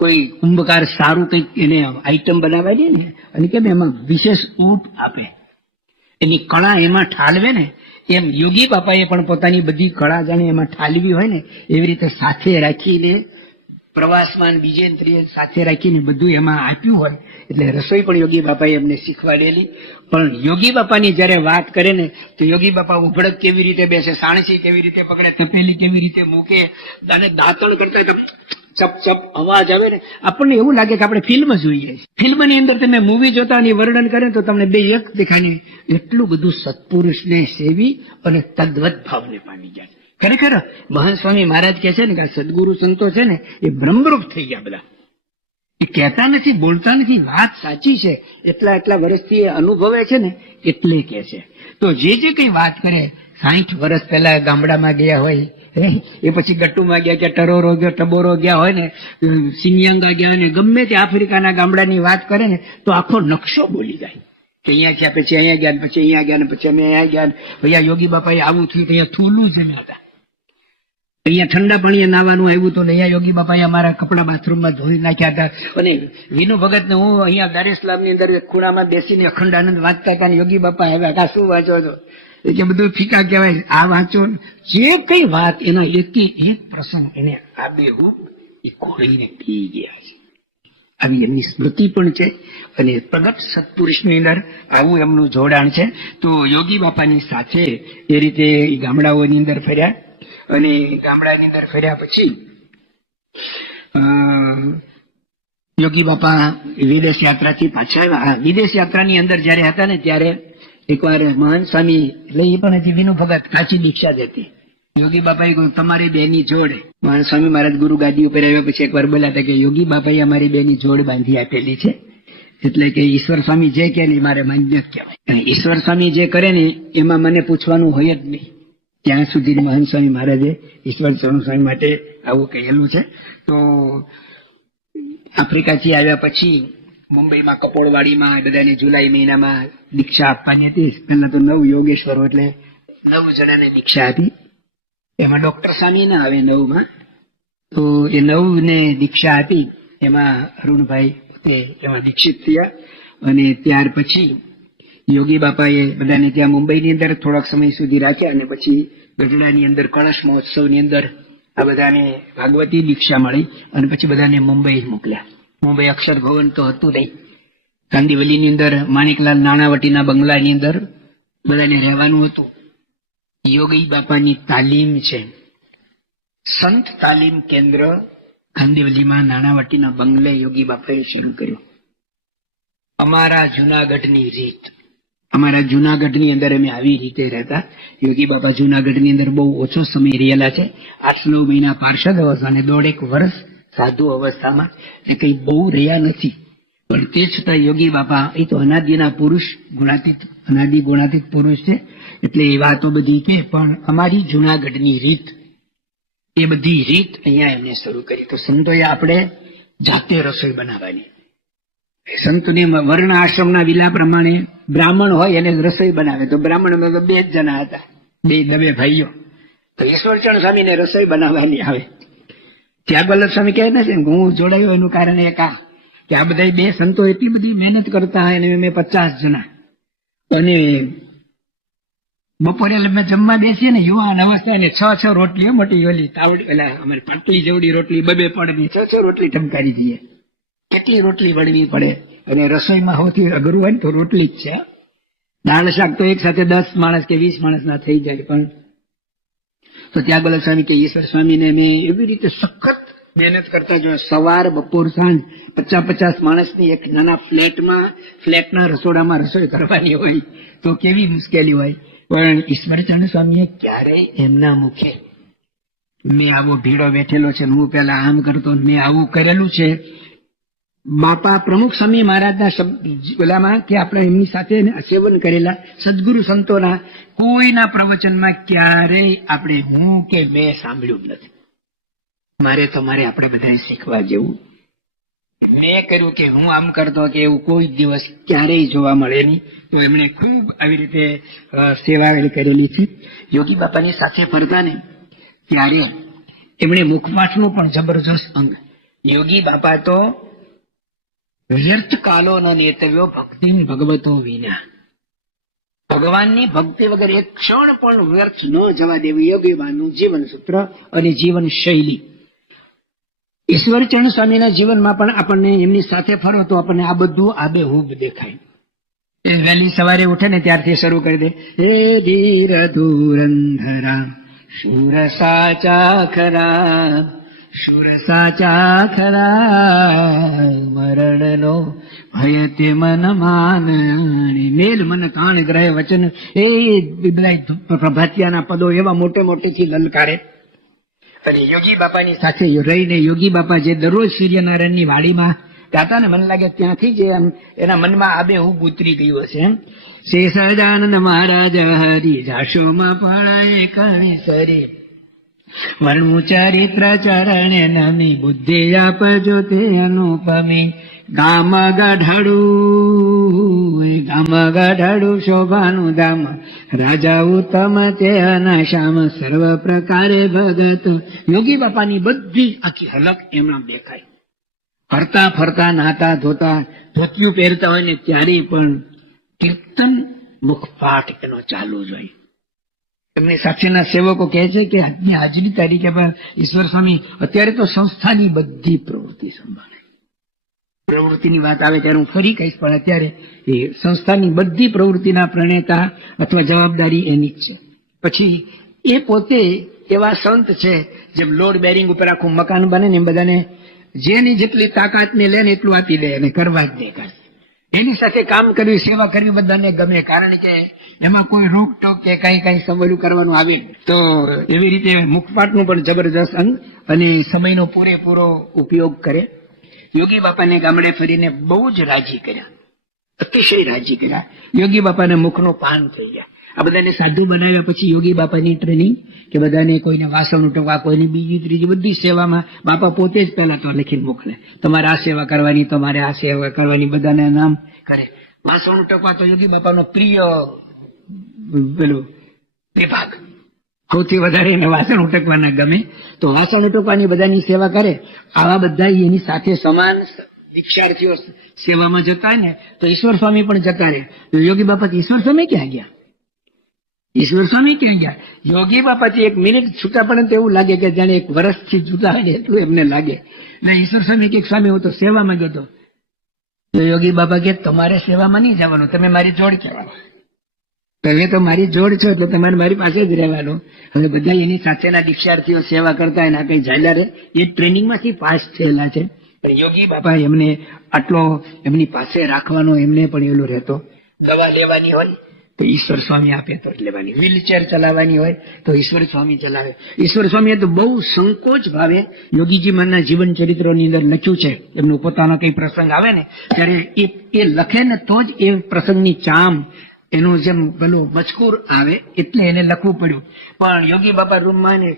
કોઈ કુંભકાર સારું કંઈક એને આઈટમ બનાવવા દે ને, અને કેમ એમાં વિશેષ ઊટ આપે, એની કળા એમાં ઠાલવે ને, એમ યોગી બાપાએ પણ પોતાની બધી કળા જાણે એમાં ઠાલવી હોય ને એવી રીતે સાથે રાખીને પ્રવાસમાં બીજે ત્રીજે સાથે રાખીને બધું એમાં આપ્યું હોય. એટલે રસોઈ પણ યોગી બાપાએ એમને શીખવાડેલી. પણ યોગી બાપાની જયારે વાત કરે ને તો યોગી બાપા ઉભડક કેવી રીતે બેસે, સાણસી કેવી રીતે પકડે, તપેલી કેવી રીતે મૂકે, અને દાંતણ કરતા ચપ ચપ અવાજ આવે ને આપણને એવું લાગે કે આપણે ફિલ્મ જોઈએ. ફિલ્મની અંદર તમે મૂવી જોતા અને વર્ણન કરે તો તમને બે એક દેખાય. એટલું બધું સત્પુરુષને સેવી અને તદ્વત ભાવને પામી ગયા. ખરેખર મહંત સ્વામી મહારાજ કહે છે ને કે આ સદગુરુ સંતો છે ને એ બ્રહ્મરૂપ થઈ ગયા બધા. એ કહેતા નથી, બોલતા નથી, વાત સાચી છે. એટલા વર્ષથી એ અનુભવે છે ને એટલે કે છે. તો જે કઈ વાત કરે 60 વર્ષ પહેલા ગામડામાં ગયા હોય, એ પછી ગટ્ટુમાં ગયા કે ટરોરો ગયો, ટબોરો ગયા હોય ને, સિંગિયાંગા ગયા ને ગમે તે આફ્રિકાના ગામડાની વાત કરે ને તો આખો નકશો બોલી જાય કે અહીંયા ગયા, પછી અહીંયા ગયા, પછી અહીંયા ગયા, પછી અમે અહીંયા ગયા, ભૈયા યોગી બાપાએ આવું થયું, અહીંયા થૂલું જમ્યા હતા, અહીંયા ઠંડા પાણીએ નાવાનું આવ્યું હતું ને અહીંયા યોગી બાપાએ અમારા કપડા બાથરૂમમાં ધોઈ નાખ્યા હતા. અને વિનુ ભગત ને હું અહીંયા દારેસ્લામ ની અંદર ખૂણામાં બેસીને અખંડાનંદ વાંચતા હતા. યોગી બાપા હવે આ શું વાંચો છો? કે બધું ફીકા કહેવાય, આ વાંચો. જે કઈ વાત એના એક પ્રસંગ એને આબેહૂબ એ ખોળીને પી ગયા છે. આવી એમની સ્મૃતિ પણ છે અને પ્રગટ સત્પુરુષની અંદર આવું એમનું જોડાણ છે. તો યોગી બાપાની સાથે એ રીતે ગામડાઓની અંદર ફર્યા અને ગામડાની અંદર ફર્યા પછી યોગી બાપા વિદેશ યાત્રાથી પાછા આવ્યા. વિદેશ યાત્રાની અંદર જયારે હતા ને ત્યારે એકવાર મહંત સ્વામી, એટલે એ પણ હજી વિનુ ભગત કાચી દીક્ષા જ હતી. યોગી બાપાએ કહ્યું તમારી બેની જોડ. મહંત સ્વામી મહારાજ ગુરુ ગાદી ઉપર આવ્યા પછી એકવાર બોલ્યા હતા કે યોગી બાપાએ અમારી બેની જોડ બાંધી આપેલી છે. એટલે કે ઈશ્વર સ્વામી જે કે ને મારે માન્ય કહેવાય. ઈશ્વર સ્વામી જે કરે ને એમાં મને પૂછવાનું હોય જ નહીં. ત્યાં સુધી મહંત સ્વામી મહારાજે ઈશ્વર સ્વામી માટે આવું કહેલું છે. તો આફ્રિકાથી આવ્યા પછી મુંબઈમાં કપોળવાડીમાં બધાને જુલાઈ મહિનામાં દીક્ષા આપવાની હતી. પહેલા તો 9 યોગેશ્વરો એટલે 9 જણાને દીક્ષા આપી. એમાં ડોક્ટર સ્વામી ના આવે 9માં. તો એ 9 ને દીક્ષા આપી. એમાં અરુણભાઈ પોતે એમાં દીક્ષિત થયા. અને ત્યાર પછી યોગી બાપાએ બધાને ત્યાં મુંબઈની અંદર થોડાક સમય સુધી રાખ્યા અને પછી ગઢડાની અંદર કળશ મહોત્સવની અંદર આ બધાને ભાગવતી દીક્ષા મળી અને પછી બધાને મુંબઈ મોકલ્યા. મુંબઈ અક્ષર ભવન તો હતું નહીં. કાંદીવલીની અંદર માણેકલાલ નાણાવટીના બંગલાની અંદર બધાને રહેવાનું હતું. યોગી બાપાની તાલીમ છે, સંત તાલીમ કેન્દ્ર કાંદીવલીમાં નાણાવટીના બંગલે યોગી બાપાએ શરૂ કર્યું. અમારા જુનાગઢની રીત, અમારા જુનાગઢની અંદર અમે આવી રીતે રહેતા. યોગી બાપા જુનાગઢની અંદર બહુ ઓછો સમય રહેલા છે. 8-9 મહિના પાર્ષદ અવસ્થા અને 1.5 વર્ષ સાધુ અવસ્થામાં. એ કઈ બહુ રહ્યા નથી. પણ તે છતાં યોગી બાપા એ તો અનાદિના પુરુષ, ગુણાતીત, અનાદિ ગુણાતીત પુરુષ છે. એટલે એ વાતો બધી કે પણ અમારી જુનાગઢની રીત, એ બધી રીત અહીંયા એમને શરૂ કરી. તો સંતોએ આપણે જાતે રસોઈ બનાવવાની. સંતોને વર્ણ આશ્રમના વિલા પ્રમાણે બ્રાહ્મણ હોય એને રસોઈ બનાવે. તો બ્રાહ્મણમાં તો 2 જ જણા હતા, 2 ભાઈઓ. તો ઈશ્વરચંદ સ્વામીને રસોઈ બનાવવાની આવે. ત્યાગવલ્લભ સ્વામી કહે ને હું જોડાયો એનું કારણ એક આ કે આ બધા 2 સંતો એટલી બધી મહેનત કરતા હોય અને મેં 50 જણા. અને બપોરે અમે જમવા બેસીએ ને યુવાન અવસ્થા ને 6 રોટલી મોટી ઓલી તાવડી ઓલા અમારી પાટલી જેવડી રોટલી 2 પડની 6 રોટલી ટમકારી દઈએ. કેટલી રોટલી વળવી પડે. અને રસોઈમાં સૌથી અઘરું હોય ને તો રોટલી જ છે. દાળ શાક તો એક સાથે 10 માણસ કે 20 માણસ ના થઈ જાય. પણ તો ત્યાગવલ્લભ સ્વામી કે ઈશ્વર સ્વામીને મેં એવી રીતે સખત મહેનત કરતા જોયા. સવાર બપોર સાંજ 50-50 માણસની એક નાના ફ્લેટના રસોડામાં રસોઈ કરવાની હોય તો કેવી મુશ્કેલી હોય. પણ ઈશ્વરચંદ સ્વામીએ ક્યારેય એમના મુખે મેં આવો ભીડો બેઠેલો છે, હું પેલા આમ કરતો, મેં આવું કરેલું છે. બાપા પ્રમુખ સ્વામી મહારાજના ઓલામાં કે આપણે એમની સાથે સેવન કરેલા સદગુરુ સંતોના કોઈના પ્રવચનમાં ક્યારેય આપણે હું કે મેં સાંભળ્યું જ નથી. મારે તમારે આપણે બધાએ શીખવા જેવું. મેં કર્યું કે હું આમ કરતો કે એવું કોઈ દિવસ ક્યારેય જોવા મળે નહીં. તો એમણે ખૂબ આવી રીતે સેવા કરેલી છે. યોગી બાપાની સાથે ફરતા ને ત્યારે એમણે મુખવાસનું પણ જબરજસ્ત અંગ. યોગી બાપા તો વ્યર્થ કાલો ન નેતવ્યો ભક્તિ ભગવતો વિના. ભગવાનની ભક્તિ વગર એક ક્ષણ પણ વ્યર્થ ન જવા દેવી યોગીબાનું જીવન સૂત્ર અને જીવન શૈલી. ઈશ્વરચરણ સ્વામીના જીવનમાં પણ આપણને એમની સાથે ફરો તો આપણને આ બધું આબેહૂબ દેખાય. એ વહેલી સવારે ઉઠે ને ત્યારથી શરૂ કરી દે, હે ધીર ધુરંધરા શૂર સાચા ખરા, શૂર સાચા ખરા, મરણનો ભય તે મન માનણી, મેલ મન કાણ ગ્રહ વચન, એ બધા પ્રભાતિયાના પદો એવા મોટે મોટેથી લલકારે. અને યોગી બાપાની સાથે રહીને યોગી બાપા જે દરરોજ સૂર્યનારાયણની વાડીમાં ગાતા ને મને લાગે ત્યાંથી જ એના મનમાં આબેહૂબ ઉતરી ગયું હશે. શેષાનંદ મહારાજ હરી જાશોમાં પડાય કવિ સરી, વર્ણું ચરિત્ર ચરણે નમી, બુદ્ધિ આપજો તે અનુપમી, ગામ ગાઢાડું શોભાનું ધામ, રાજા ઉત્તમ તે અનાશામ, સર્વ પ્રકારે ભગત. યોગી બાપાની બધી આખી હલક એમના દેખાય. ફરતા ફરતા નાતા ધોતા ધોતિયું પહેરતા હોય ને ત્યારે પણ કીર્તન મુખપાઠ એનો ચાલુ જ હોય. એમની સાથેના સેવકો કહે છે કે આજની હાજરી તારીખે પણ ઈશ્વર સ્વામી અત્યારે તો સંસ્થાની બધી પ્રવૃત્તિ સંભાળે. પ્રવૃત્તિની વાત આવે ત્યારે હું ફરી કહીશ, પણ અત્યારે એ સંસ્થાની બધી પ્રવૃત્તિના પ્રણેતા અથવા જવાબદારી એની જ છે. પછી એ પોતે એવા સંત છે જેમ લોડ બેરિંગ ઉપર આખું મકાન બને ને એમ બધાને જેની જેટલી તાકાત ને લે ને એટલું આપી દે અને કરવા જ દે. એની સાથે કામ કરવી, સેવા કરવી બધાને ગમે, કારણ કે એમાં કોઈ રોકટોક કે કઈ સમયનું કરવાનું આવે તો એવી રીતે મુખપાઠનું પણ જબરજસ્ત અંગ અને સમયનો પૂરેપૂરો ઉપયોગ કરે. યોગી બાપાને ગામડે ફરીને બહુ જ રાજી કર્યા, અતિશય રાજી કર્યા. યોગી બાપાને મુખનો પાન થઈ ગયા. આ બધાને સાધુ બનાવ્યા પછી યોગી બાપાની ટ્રેનિંગ કે બધાને કોઈને વાસણ ઉટકવા, કોઈની બીજી ત્રીજી બધી સેવામાં બાપા પોતે જ પહેલા તો લખીને મોકલે, તમારે આ સેવા કરવાની, તમારે આ સેવા કરવાની, બધાને નામ કરે. વાસણ ઉટકવા તો યોગી બાપાનો પ્રિય પેલું વિભાગ, સૌથી વધારે એને વાસણ ઉટકવાના ગમે, તો વાસણ ઉટકવાની બધાની સેવા કરે. આવા બધા એની સાથે સમાન દીક્ષાર્થીઓ સેવામાં જતા ને તો ઈશ્વર સ્વામી પણ જતા રહે. યોગી બાપા ઈશ્વર સ્વામી ક્યાં ગયા? ઈશ્વર સ્વામી ક્યાં ગયા? યોગી બાપાથી એક મિનિટ છૂટા પડે તો એવું લાગે કે જાણે એક વર્ષથી છૂટા હોય ને એટલું એમને લાગે. ઈશ્વર સ્વામી કે સ્વામી હું તો સેવામાં ગયો હતો. તો યોગી બાપા કે તમારે સેવામાં નહીં જવાનું, તમે મારી જોડ કહેવાનું, તમે તો મારી જોડ છો એટલે તમારે મારી પાસે જ રહેવાનું. હવે બધા એની સાથેના દીક્ષાર્થીઓ સેવા કરતા એના કઈ ઝાલા રે એ ટ્રેનિંગમાંથી પાસ થયેલા છે. પણ યોગી બાપા એમને આટલો એમની પાસે રાખવાનો એમને પણ એલો રહેતો. દવા લેવાની હોય તો ઈશ્વર સ્વામી આપે તો લેવાની, વ્હીલચેર ચલાવવાની હોય તો ઈશ્વર સ્વામી ચલાવે. ઈશ્વર સ્વામીએ તો બહુ સંકોચ ભાવે યોગીજી મનના જીવન ચરિત્રોની અંદર લખ્યું છે. એમનું પોતાનો કઈ પ્રસંગ આવે ને ત્યારે એ લખે ને તો જ એ પ્રસંગની ચામ એનું જેમ પેલું મજકૂર આવે એટલે એને લખવું પડ્યું. પણ યોગી બાપા રૂમમાં ને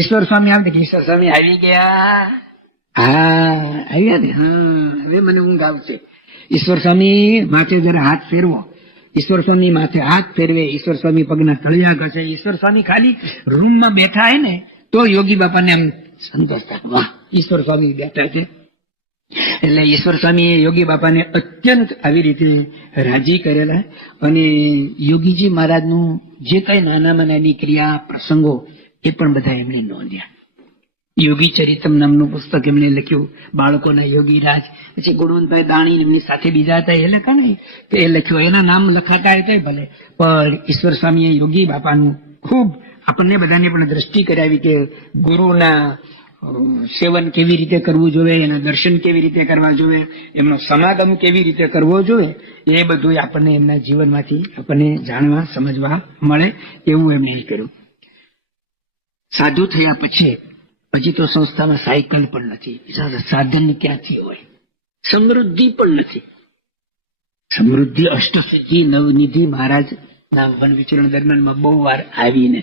ઈશ્વર સ્વામી આવે કે ઈશ્વર સ્વામી આવી ગયા, હા આવ્યા ને, હા હવે મને ઊંઘ આવશે. ઈશ્વર સ્વામી માથે જરા હાથ ફેરવો, ઈશ્વર સ્વામી માથે હાથ ફેરવે, ઈશ્વર સ્વામી પગના તળિયા ઘસે. ઈશ્વર સ્વામી ખાલી રૂમમાં બેઠા હોય ને તો યોગી બાપાને આમ સંતોષ થાય, વાહ ઈશ્વર સ્વામી બેઠા છે. એટલે ઈશ્વર સ્વામીએ યોગી બાપાને અત્યંત આવી રીતે રાજી કરેલા. અને યોગીજી મહારાજનું જે કઈ નાનામાં નાની ક્રિયા પ્રસંગો એ પણ બધા એમણે નોંધ્યા. યોગી ચરિતમ નામનું પુસ્તક એમણે લખ્યું, બાળકોના યોગી રાજ. પછી ગુણવંતભાઈ દાણી એમની સાથે બીજા હતા એ લખા ને તો એ લખ્યું, એના નામ લખાતા હતા ભલે, પણ ઈશ્વર સ્વામીએ યોગી બાપાનું ખૂબ આપણને બધાને પણ દ્રષ્ટિ કરાવી કે ગુરુના સેવન કેવી રીતે કરવું જોઈએ, એના દર્શન કેવી રીતે કરવા જોઈએ, એમનો સમાગમ કેવી રીતે કરવો જોઈએ, એ બધું આપણને એમના જીવનમાંથી આપણને જાણવા સમજવા મળે એવું એમણે કર્યું. સાધુ થયા પછી તો સંસ્થામાં સાયકલ પણ નથી, સાધન ક્યાંથી હોય, સમૃદ્ધિ પણ નથી. સમૃદ્ધિ અષ્ટસિદ્ધિ નવનિધિ મહારાજ ના વન વિચરણ દરમિયાનમાં બહુ વાર આવીને,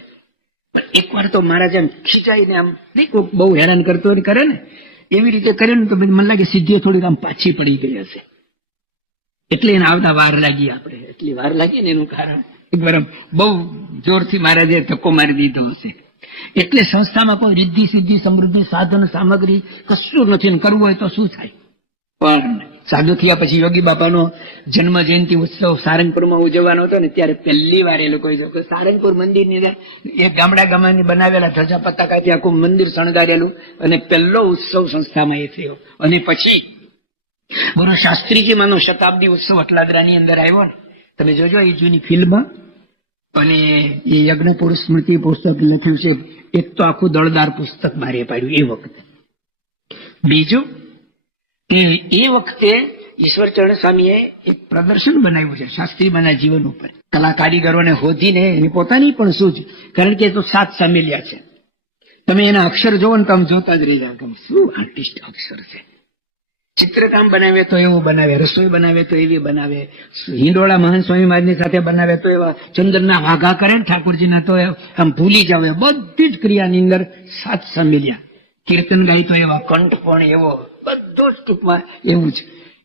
પણ એક વાર તો મહારાજ આમ ખીચાઈને આમ બહુ હેરાન કરતો કરે ને એવી રીતે કરે ને તો મને લાગે સિદ્ધિઓ થોડીક આમ પાછી પડી ગઈ હશે, એટલે એને આવતા વાર લાગી. આપણે એટલી વાર લાગી ને એનું કારણ એકવાર બહુ જોરથી મહારાજે ધક્કો મારી દીધો હશે. એટલે સંસ્થામાં કોઈ રિદ્ધિ સિદ્ધિ સમૃદ્ધિ સાધન સામગ્રી કશું નથી, કરવું હોય તો શું થાય. પણ સાધુ થયા પછી યોગી બાપાનો જન્મ જયંતિ ઉત્સવ સારંગપુરમાં ઉજવવાનો હતો ને ત્યારે પહેલી વાર એ લોકોએ જોયું કે સારંગપુર મંદિરની અંદર એક ગામડાની બનાવેલા ધજા પતાકાથી આખું મંદિર શણગારેલું અને પહેલો ઉત્સવ સંસ્થામાં એ થયો. અને પછી ગુરુ શાસ્ત્રીજીમાંનો શતાબ્દી ઉત્સવ અટલાદરાની અંદર આવ્યો ને, તમે જોજો એ જૂની ફિલ્મ. અને એ યજ્ઞ પુરુષ સ્મૃતિ પુસ્તક લખ્યું છે, એક તો આખું દળદાર પુસ્તક બારે પાડ્યું એ વખતે. બીજું કે એ વખતે ઈશ્વરચરણ સ્વામીએ એક પ્રદર્શન બનાવ્યું છે શાસ્ત્રીમાના જીવન ઉપર, કલા કારીગરોને હોધીને એની પોતાની પણ સૂઝ, કારણ કે એ તો 7 સામેલિયા છે. તમે એના અક્ષર જોવો ને તો આમ જોતા જ રહી જાવ, શું આર્ટિસ્ટ અક્ષર છે. ચિત્રકામ બનાવે તો એવું બનાવે, રસોઈ બનાવે તો એવી બનાવે, હિંડોળા મહાન સ્વામી મહારાજની સાથે બનાવે તો એવા ચંદનના વાઘા કરે ને ઠાકોરજીના તો આમ ભૂલી જાવ. બધી જ ક્રિયાની અંદર 7 સામેલિયા. કીર્તન ગાય તો એવા, કંઠ પણ એવો, બધો જ ટૂંકમાં એવું જ.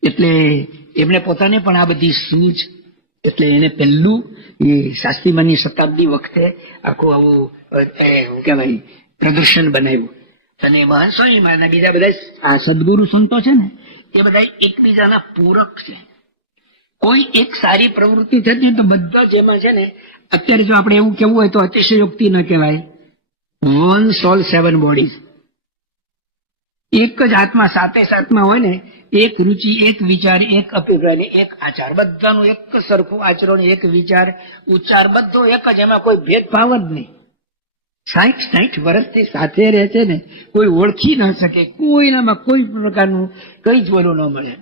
એટલે એમને પોતાને પણ આ બધી સૂઝ, એટલે એને પહેલું એ શાસ્ત્રીમાની શતાબ્દી વખતે આખું આવું શું કહેવાય પ્રદર્શન બનાવ્યું. અને મહાન સ્વામી મહારાજના બીજા બધા આ સદગુરુ સંતો છે ને એ બધા એકબીજાના પૂરક છે. કોઈ એક સારી પ્રવૃત્તિ થતી તો બધા જ એમાં છે ને, અત્યારે જો આપણે એવું કેવું હોય તો અતિશયોક્તિ ન કહેવાય. 1 soul 7 bodies, એક જ આત્મા, સાતે સાતમાં હોય ને, એક રુચિ, એક વિચાર, એક અભિપ્રાય, એક આચાર, બધાનું એક સરખું આચરણ, એક વિચાર, ઉચ્ચાર, બધો એક જ, એમાં કોઈ ભેદભાવ જ નહીં. 60 વર્ષથી સાથે રહે છે ને, કોઈ ઓળખી ન શકે, કોઈનામાં કોઈ પ્રકારનું કઈ જ બોલું ન મળે.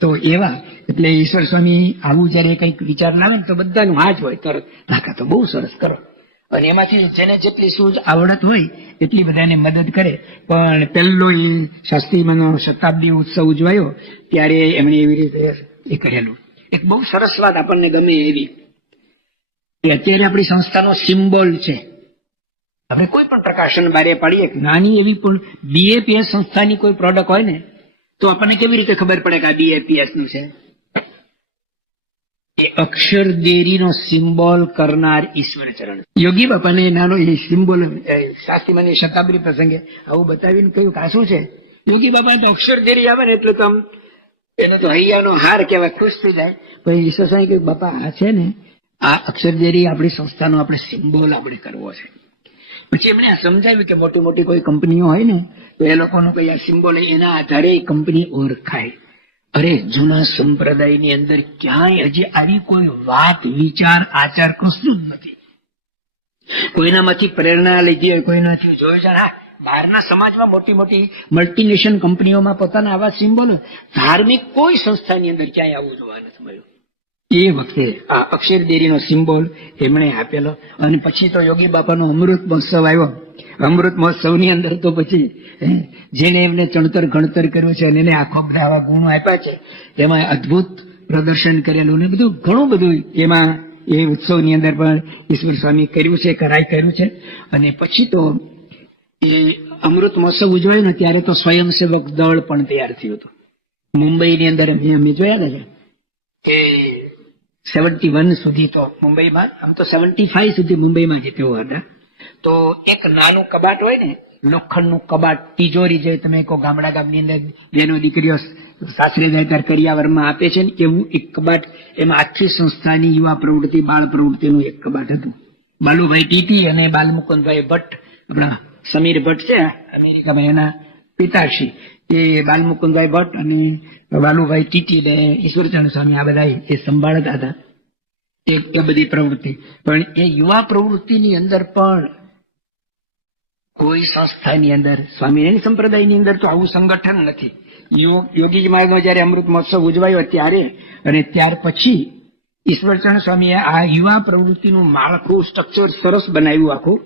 તો એવા એટલે ઈશ્વર સ્વામી આવું જયારે કઈક વિચાર લાવે ને તો બધાનું હા જ હોય તરત, નાકા તો બહુ સરસ કરો. અને એમાંથી જેને જેટલી સૂઝ આવડત હોય એટલી બધાને મદદ કરે. પણ પહેલો એ શાસ્ત્રીમાનો શતાબ્દી ઉત્સવ ઉજવાયો ત્યારે એમણે એવી રીતે એ કરેલું. એક બહુ સરસ વાત આપણને ગમે એવી, અત્યારે આપણી સંસ્થાનો સિમ્બોલ છે. આપણે કોઈ પણ પ્રકાશન બારે પાડીએ, નાની એવી પણ BAPS સંસ્થાની કોઈ પ્રોડક્ટ હોય ને તો આપણને કેવી રીતે ખબર પડે કે આ BAPS નું છે? એ અક્ષર દેરીનો સિમ્બોલ કરનાર ઈશ્વરચરણ યોગી બાપાને નાનો એ સિમ્બોલ શાસ્ત્રીમાની શતાબ્દી પ્રસંગે આવું બતાવીને કહ્યું કે આ શું છે? યોગી બાપા તો અક્ષર દેરી આવે ને એટલે તો આમ એને તો હૈયાનો હાર કહેવાય, ખુશ થઈ જાય. પછી ઈશ્વર સ્વામી કહ્યું બાપા આ છે ને, આ અક્ષર દેરી આપણી સંસ્થાનો આપણે સિમ્બોલ આપણે કરવો છે. પછી એમણે સમજાવ્યું કે મોટી મોટી કોઈ કંપનીઓ હોય ને તો એ લોકોનું કઈ આ સિમ્બોલ એના આધારે કંપની ઓળખાય. અરે જૂના સંપ્રદાયની અંદર ક્યાંય હજી આવી કોઈ વાત, વિચાર, આચાર કશું જ નથી. કોઈનામાંથી પ્રેરણા લીધી હોય, કોઈનાથી જોયું છે. હા, બહારના સમાજમાં મોટી મોટી મલ્ટીનેશનલ કંપનીઓમાં પોતાના આવા સિમ્બોલ, ધાર્મિક કોઈ સંસ્થાની અંદર ક્યાંય આવું જોવા નથી મળ્યું. એ વખતે આ અક્ષર દેરીનો સિમ્બોલ એમણે આપેલો. અને પછી તો યોગી બાપાનો અમૃત મહોત્સવ આવ્યો. અમૃત મહોત્સવની અંદર તો પછી જેને એમને ચણતર ગણતર કર્યું છે અને એને આખો બધા આવા ગુણો આપ્યા છે, એમાં અદભુત પ્રદર્શન કરેલું ને બધું ઘણું બધું એમાં એ ઉત્સવની અંદર પણ ઈશ્વર સ્વામી કર્યું છે, કર્યું છે. અને પછી તો એ અમૃત મહોત્સવ ઉજવાયો ને ત્યારે તો સ્વયંસેવક દળ પણ તૈયાર થયું હતું. મુંબઈની અંદર અમે જોયા ને કે 71 સુધી તો મુંબઈમાં, આમ તો 75 સુધી મુંબઈમાં જે તેઓ હતા. તો એક નાનું કબાટ હોય ને, લોખંડનું કબાટ, તિજોરી, જે તમે કહો ગામની અંદર બેનો દીકરીઓ સાસરે જાય ત્યારે કરિયાવરમાં આપે છે ને, એવું એક કબાટ. એમાં આખી સંસ્થાની યુવા પ્રવૃત્તિ, બાળ પ્રવૃત્તિનું એક કબાટ હતું. બાલુભાઈ ટીટી અને બાલમુકુંદભાઈ ભટ્ટ, આપણા સમીર ભટ્ટ છે અમેરિકામાં, એના પિતાશ્રી, એ બાલમુકુંદભાઈ ભટ્ટ અને બાલુભાઈ ટીટી ને ઈશ્વરચંદ્ર સ્વામી આ બધા એ સંભાળતા હતા એ બધી પ્રવૃત્તિ. પણ એ યુવા પ્રવૃત્તિની અંદર પણ કોઈ સંસ્થાની અંદર, સ્વામિનારાયણ સંપ્રદાયની અંદર તો આવું સંગઠન નથી. યોગીજી મહારાજનો જયારે અમૃત મહોત્સવ ઉજવાયો ત્યારે અને ત્યાર પછી ઈશ્વરચંદ્ર સ્વામીએ આ યુવા પ્રવૃત્તિનું માળખું, સ્ટ્રક્ચર સરસ બનાવ્યું. આખું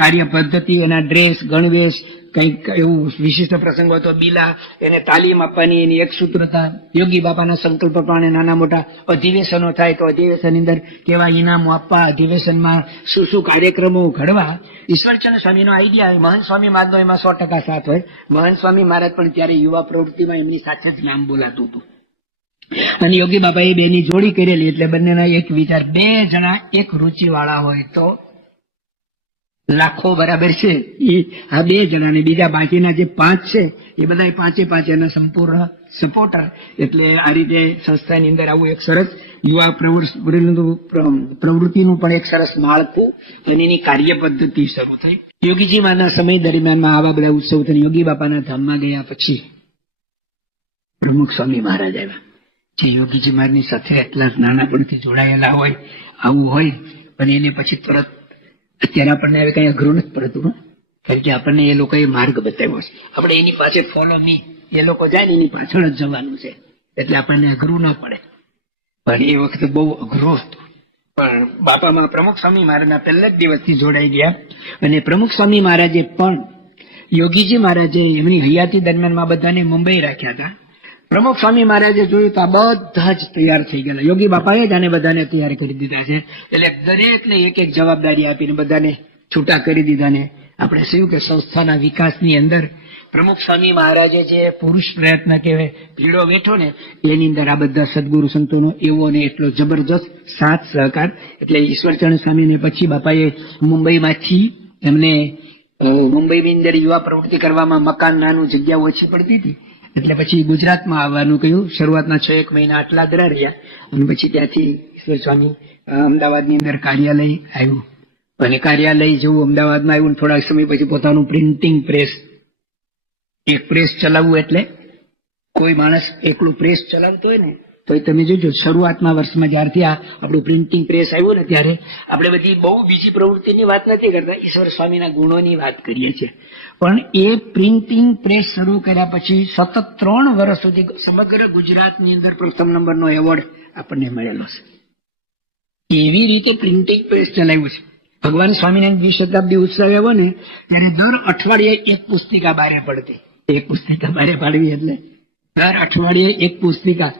કાર્ય પદ્ધતિ, એના ડ્રેસ, ગણવેશ, કંઈક એવું વિશિષ્ટ પ્રસંગ હોય તો બીલા, એને તાલીમ આપવાની એની એક સૂત્રતા. યોગી બાપાના સંકલ્પ પ્રમાણે નાના મોટા અધિવેશનો થાય તો અધિવેશન અંદર કેવા ઇનામો આપવા, અધિવેશનમાં શું શું કાર્યક્રમો ઘડવા. ઈશ્વરચંદ્ર સ્વામીનો આઈડિયા, મહાન સ્વામી મહારાજનો એમાં 100% સાથ હોય. મહાન સ્વામી મહારાજ પણ ત્યારે યુવા પ્રવૃત્તિમાં એમની સાથે જ નામ બોલાતું હતું. અને યોગી બાપા એ બેની જોડી કરેલી, એટલે બંનેના એક વિચાર. 2 જણા એક રુચિ વાળા હોય તો લાખો બરાબર છે. એ આ 2 જણા ને બીજા બાકીના જે 5 છે એ બધા 5 એના સંપૂર્ણ સપોર્ટર. એટલે આ રીતે સંસ્થાની અંદર આવું એક સરસ યુવા પ્રવૃત્તિનું પણ એક સરસ માળખું અને એની કાર્ય પદ્ધતિ શરૂ થઈ. યોગીજીમાંના સમય દરમિયાનમાં આવા બધા ઉત્સવ થઈને યોગી બાપાના ધામમાં ગયા પછી પ્રમુખ સ્વામી મહારાજ આવ્યા. જે યોગીજી મહારાજની સાથે એટલા નાનાપણથી જોડાયેલા હોય, આવું હોય, અને એને પછી તરત અત્યારે આપણને હવે કઈ અઘરું નથી પડતું, કારણ કે આપણને એ લોકોએ માર્ગ બતાવ્યો છે. આપણે એની પાસે ફોલો મી, એ લોકો જાય ને એની પાછળ જ જવાનું છે, એટલે આપણને અઘરું ન પડે. પણ એ વખતે બહુ અઘરું હતું. પણ બાપામાં પ્રમુખ સ્વામી મહારાજના પહેલા જ દિવસથી જોડાઈ ગયા. અને પ્રમુખ સ્વામી મહારાજે પણ યોગીજી મહારાજે એમની હયાતી દરમિયાનમાં બધાને મુંબઈ રાખ્યા હતા. પ્રમુખ સ્વામી મહારાજે જોયું તો આ બધા જ તૈયાર થઈ ગયેલા. યોગી બાપાએ જ આને બધાને તૈયાર કરી દીધા છે. એટલે દરેકને એક એક જવાબદારી આપીને બધાને છૂટા કરી દીધા. ને આપણે શું કે સંસ્થાના વિકાસની અંદર પ્રમુખ સ્વામી મહારાજે જે પુરુષ પ્રયત્ન કે ભીડો વેઠો ને એની અંદર આ બધા સદગુરુ સંતોનો એવો ને એટલો જબરજસ્ત સાથ સહકાર. એટલે ઈશ્વરચરણ સ્વામીને પછી બાપાએ મુંબઈમાંથી એમને મુંબઈની અંદર યુવા પ્રવૃત્તિ કરવામાં મકાન નાનું, જગ્યા ઓછી પડતી હતી, એટલે પછી ગુજરાતમાં આવવાનું કહ્યું. શરૂઆતના 6 મહિના આટલા જ રહ્યા. અને પછી ત્યાંથી ઈશ્વર સ્વામી અમદાવાદની અંદર કાર્યાલય આવ્યું. અને કાર્યાલય જેવું અમદાવાદમાં આવ્યું. થોડા સમય પછી પોતાનું પ્રિન્ટિંગ પ્રેસ, એક પ્રેસ ચલાવવું એટલે કોઈ માણસ એકલું પ્રેસ ચલાવતો હોય ને તો તમે જોજો શરૂઆતના વર્ષમાં જ્યારથી આ આપણું પ્રિન્ટિંગ પ્રેસ આવ્યું ને ત્યારે આપણે બધી બહુ બીજી પ્રવૃત્તિની વાત નથી કરતા, ઈશ્વર સ્વામીના ગુણોની વાત કરીએ છીએ. પણ એ પ્રિન્ટિંગ પ્રેસ શરૂ કર્યા પછી સતત 3 વર્ષ સુધી સમગ્ર ગુજરાતની અંદર પ્રથમ નંબરનો એવોર્ડ આપણને મળેલો છે. એવી રીતે પ્રિન્ટિંગ પ્રેસ ચલાવ્યું છે. ભગવાન સ્વામિનારાયણ દ્વિશતાબ્દી ઉત્સવ આવ્યો ને ત્યારે દર અઠવાડિયે એક પુસ્તિકા બહાર પડતી. એક પુસ્તિકા બહાર પાડવી એટલે દર અઠવાડિયે એક પુસ્તિકા.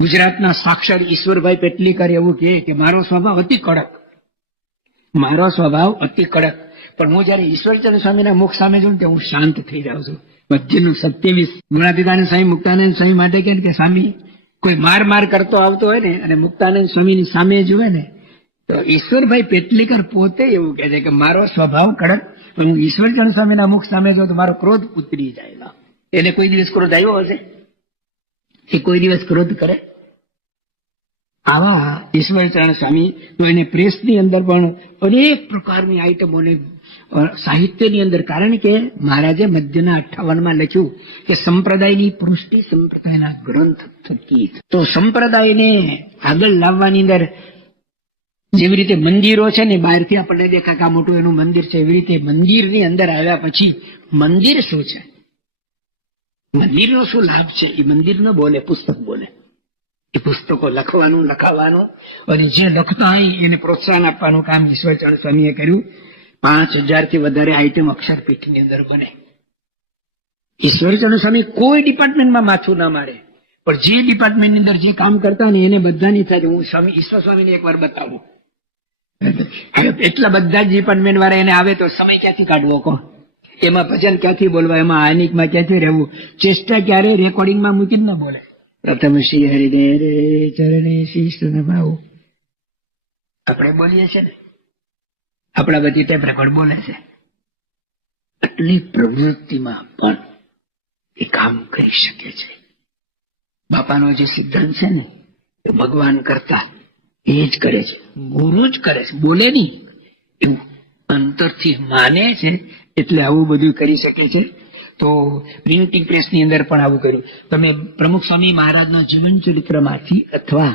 ગુજરાતના સાક્ષર ઈશ્વરભાઈ પેટલીકર એવું કહે કે મારો સ્વભાવ અતિ કડક, મારો સ્વભાવ અતિ કડક, પણ હું જયારે ઈશ્વરચંદ્ર સ્વામીના મુખ સામે જોઉં તો હું શાંત થઈ જાઉં છું. મધ્યનું 27 ગુણાતીતાનંદ સ્વામી મુક્તાનંદ સ્વામી માટે કે સ્વામી કોઈ માર કરતો આવતો હોય ને અને મુક્તાનંદ સ્વામીની સામે જુએ ને તો ઈશ્વરભાઈ પેટલીકર પોતે એવું કહે છે કે મારો સ્વભાવ કડક, પણ હું ઈશ્વરચંદ્ર સ્વામીના મુખ સામે જો તો મારો ક્રોધ ઉતરી જાય. એને કોઈ દિવસ ક્રોધ આવ્યો હશે? એ કોઈ દિવસ ક્રોધ કરે? આવા ઈશ્વરચરણ સ્વામી તો એને પ્રેસની અંદર પણ અનેક પ્રકારની આઈટમોને સાહિત્યની અંદર, કારણ કે મહારાજે મધ્યના 58માં લખ્યું કે સંપ્રદાયની પુષ્ટિ સંપ્રદાયના ગ્રંથ થકી. તો સંપ્રદાયને આગળ લાવવાની અંદર જેવી રીતે મંદિરો છે ને બહારથી આપણને દેખાય કે આ મોટું એનું મંદિર છે, એવી રીતે મંદિરની અંદર આવ્યા પછી મંદિર શું છે, મંદિરનો શું લાભ છે, એ મંદિર ન બોલે, પુસ્તક બોલે. એ પુસ્તકો લખવાનું, લખાવાનું અને જે લખતા હોય એને પ્રોત્સાહન આપવાનું કામ ઈશ્વરચરણ સ્વામીએ કર્યું. 5000 થી વધારે આઈટમ અક્ષરપીઠની અંદર બને. ઈશ્વરચરણ સ્વામી કોઈ ડિપાર્ટમેન્ટમાં માથું ના મારે, પણ જે ડિપાર્ટમેન્ટની અંદર જે કામ કરતા ને એને બધાની થાય. હું સ્વામી ઈશ્વર સ્વામીને એકવાર બતાવું. એટલા બધા જ ડિપાર્ટમેન્ટ વાળા એને આવે તો સમય ક્યાંથી કાઢવો કહો? એમાં ભજન ક્યાંથી બોલવા, એમાં આનિકમાં ક્યાંથી રહેવું? ચેષ્ટા ક્યારે રેકોર્ડિંગમાં મૂકીને ન બોલે. પ્રથમ શ્રી હરિદે રે ચરણે શીશ નભાવું આપણે બોલીએ છીએ ને, આપણા બધી ટેપ રેકોર્ડ બોલે છે. આટલી પ્રવૃત્તિમાં પણ એ કામ કરી શકે છે. બાપાનો જે સિદ્ધાંત છે ને એ ભગવાન કરતા એ જ કરે છે, ગુરુ જ કરે છે, બોલે નહીં, એવું અંતરથી માને છે, એટલે આવું બધું કરી શકે છે. તો પ્રિન્ટિંગ પ્રેસની અંદર પણ આવું કર્યું. તમે પ્રમુખ સ્વામી મહારાજના જીવન ચરિત્રમાંથી અથવા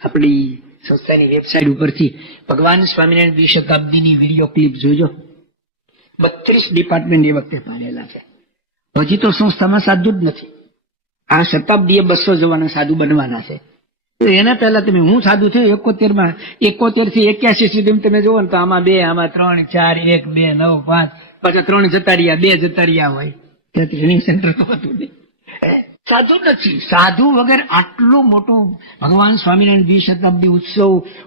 આપણી સંસ્થાની વેબસાઇટ ઉપરથી ભગવાન સ્વામિનારાયણ દ્વિશતાબ્દીની વિડીયો ક્લિપ જોજો. 32 ડિપાર્ટમેન્ટ એ વખતે પાડેલા છે. હજી તો સંસ્થામાં સાધુ જ નથી. આ શતાબ્દીએ 200 જવાના સાધુ બનવાના છે. તો એના પહેલા તમે હું સાધુ થયો 71 થી 81 સુધી તમે જોવો ને તો આમાં 2, આમાં 3, 4, 1, 2, 9, 5, પાછા 3 જતા રહ્યા, 2 જતા રહ્યા હોય. ટ્રેનિંગ સેન્ટર તો હતું નહીં. સાધુ નથી. સાધુ વગર આટલું મોટું ભગવાન સ્વામિનારાયણ દ્વિશતાબ્દી ઉત્સવ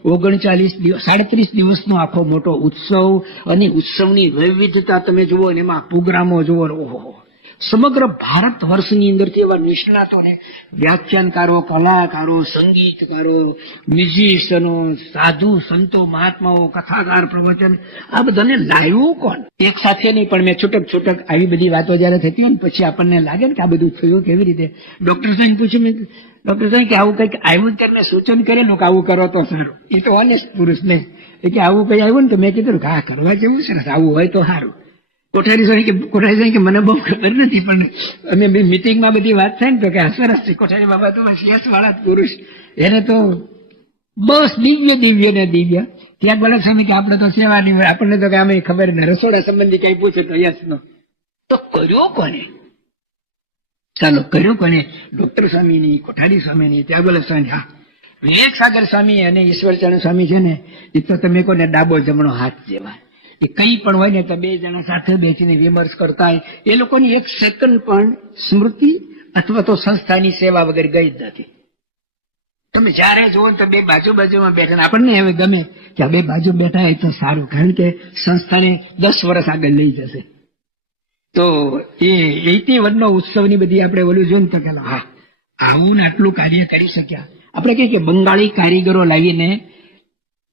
39 દિવસ 37 દિવસનો આખો મોટો ઉત્સવ, અને ઉત્સવની વૈવિધતા તમે જુઓ ને એમાં પ્રોગ્રામો જુઓ, ઓહો સમગ્ર ભારત વર્ષની અંદરથી એવા નિષ્ણાતોને, વ્યાખ્યાનકારો, કલાકારો, સંગીતકારો, મ્યુઝિશિયનો, સાધુ, સંતો, મહાત્માઓ, કથાકાર, પ્રવચન, આ બધાને લાવ્યું કોણ? એક સાથે નહીં, પણ મેં છૂટક છૂટક આવી બધી વાતો જયારે થતી હોય ને પછી આપણને લાગે ને કે આ બધું થયું કેવી રીતે. ડોક્ટર સાહેબ પૂછ્યું, મેં ડોક્ટર સાહેબ કે આવું કંઈક આવ્યું ત્યારે સૂચન કરેલું કે આવું કરો તો સારું. એ તો ઓનેસ્ટ પુરુષ ને કે આવું કઈ આવ્યું ને તો મેં કીધું કે હા કરવા જેવું છે ને, આવું હોય તો સારું. કોઠારી સાહેબ કે મને બહુ ખબર નથી, પણ અમે મિટિંગમાં બધી વાત થાય ને તો કે સરસ છે કોઠારી બાબા તો યશ વાળા પુરુષ, એને તો બસ દિવ્ય દિવ્ય ને દિવ્ય. ત્યાં બોલે સ્વામી કે આપણે તો સેવાની હોય, આપણને તો કે આમે ખબર ને, રસોડા સંબંધી કઈ પૂછે તો યશ નો. તો કર્યો કોને? ચાલો કર્યો કોને? ડોક્ટર સ્વામી ની, કોઠારી સ્વામી ની, ત્યાં બોલે સ્વામી હા વિવેક સાગર સ્વામી અને ઈશ્વરચરણ સ્વામી છે ને એ તો તમે કોને ડાબો જમણો હાથ જેવા. એ કઈ પણ હોય ને તો બે જણા સાથે બેસીને વિમર્શ કરતા હોય. એ લોકોની એક સેકન્ડ પણ સ્મૃતિ અથવા તો સંસ્થાની સેવા વગર ગઈ જ નથી. તમે જયારે જુઓ તો બે બાજુમાં બેઠા, આપણને હવે ગમે કે આ બે બાજુ બેઠા હોય તો સારું, કારણ કે સંસ્થાને 10 વર્ષ આગળ લઈ જશે. તો એ 81 ઉત્સવની બધી આપણે ઓલું જોયું તો કે હા આવું ને આટલું કાર્ય કરી શક્યા. આપણે કહીએ કે બંગાળી કારીગરો લાવીને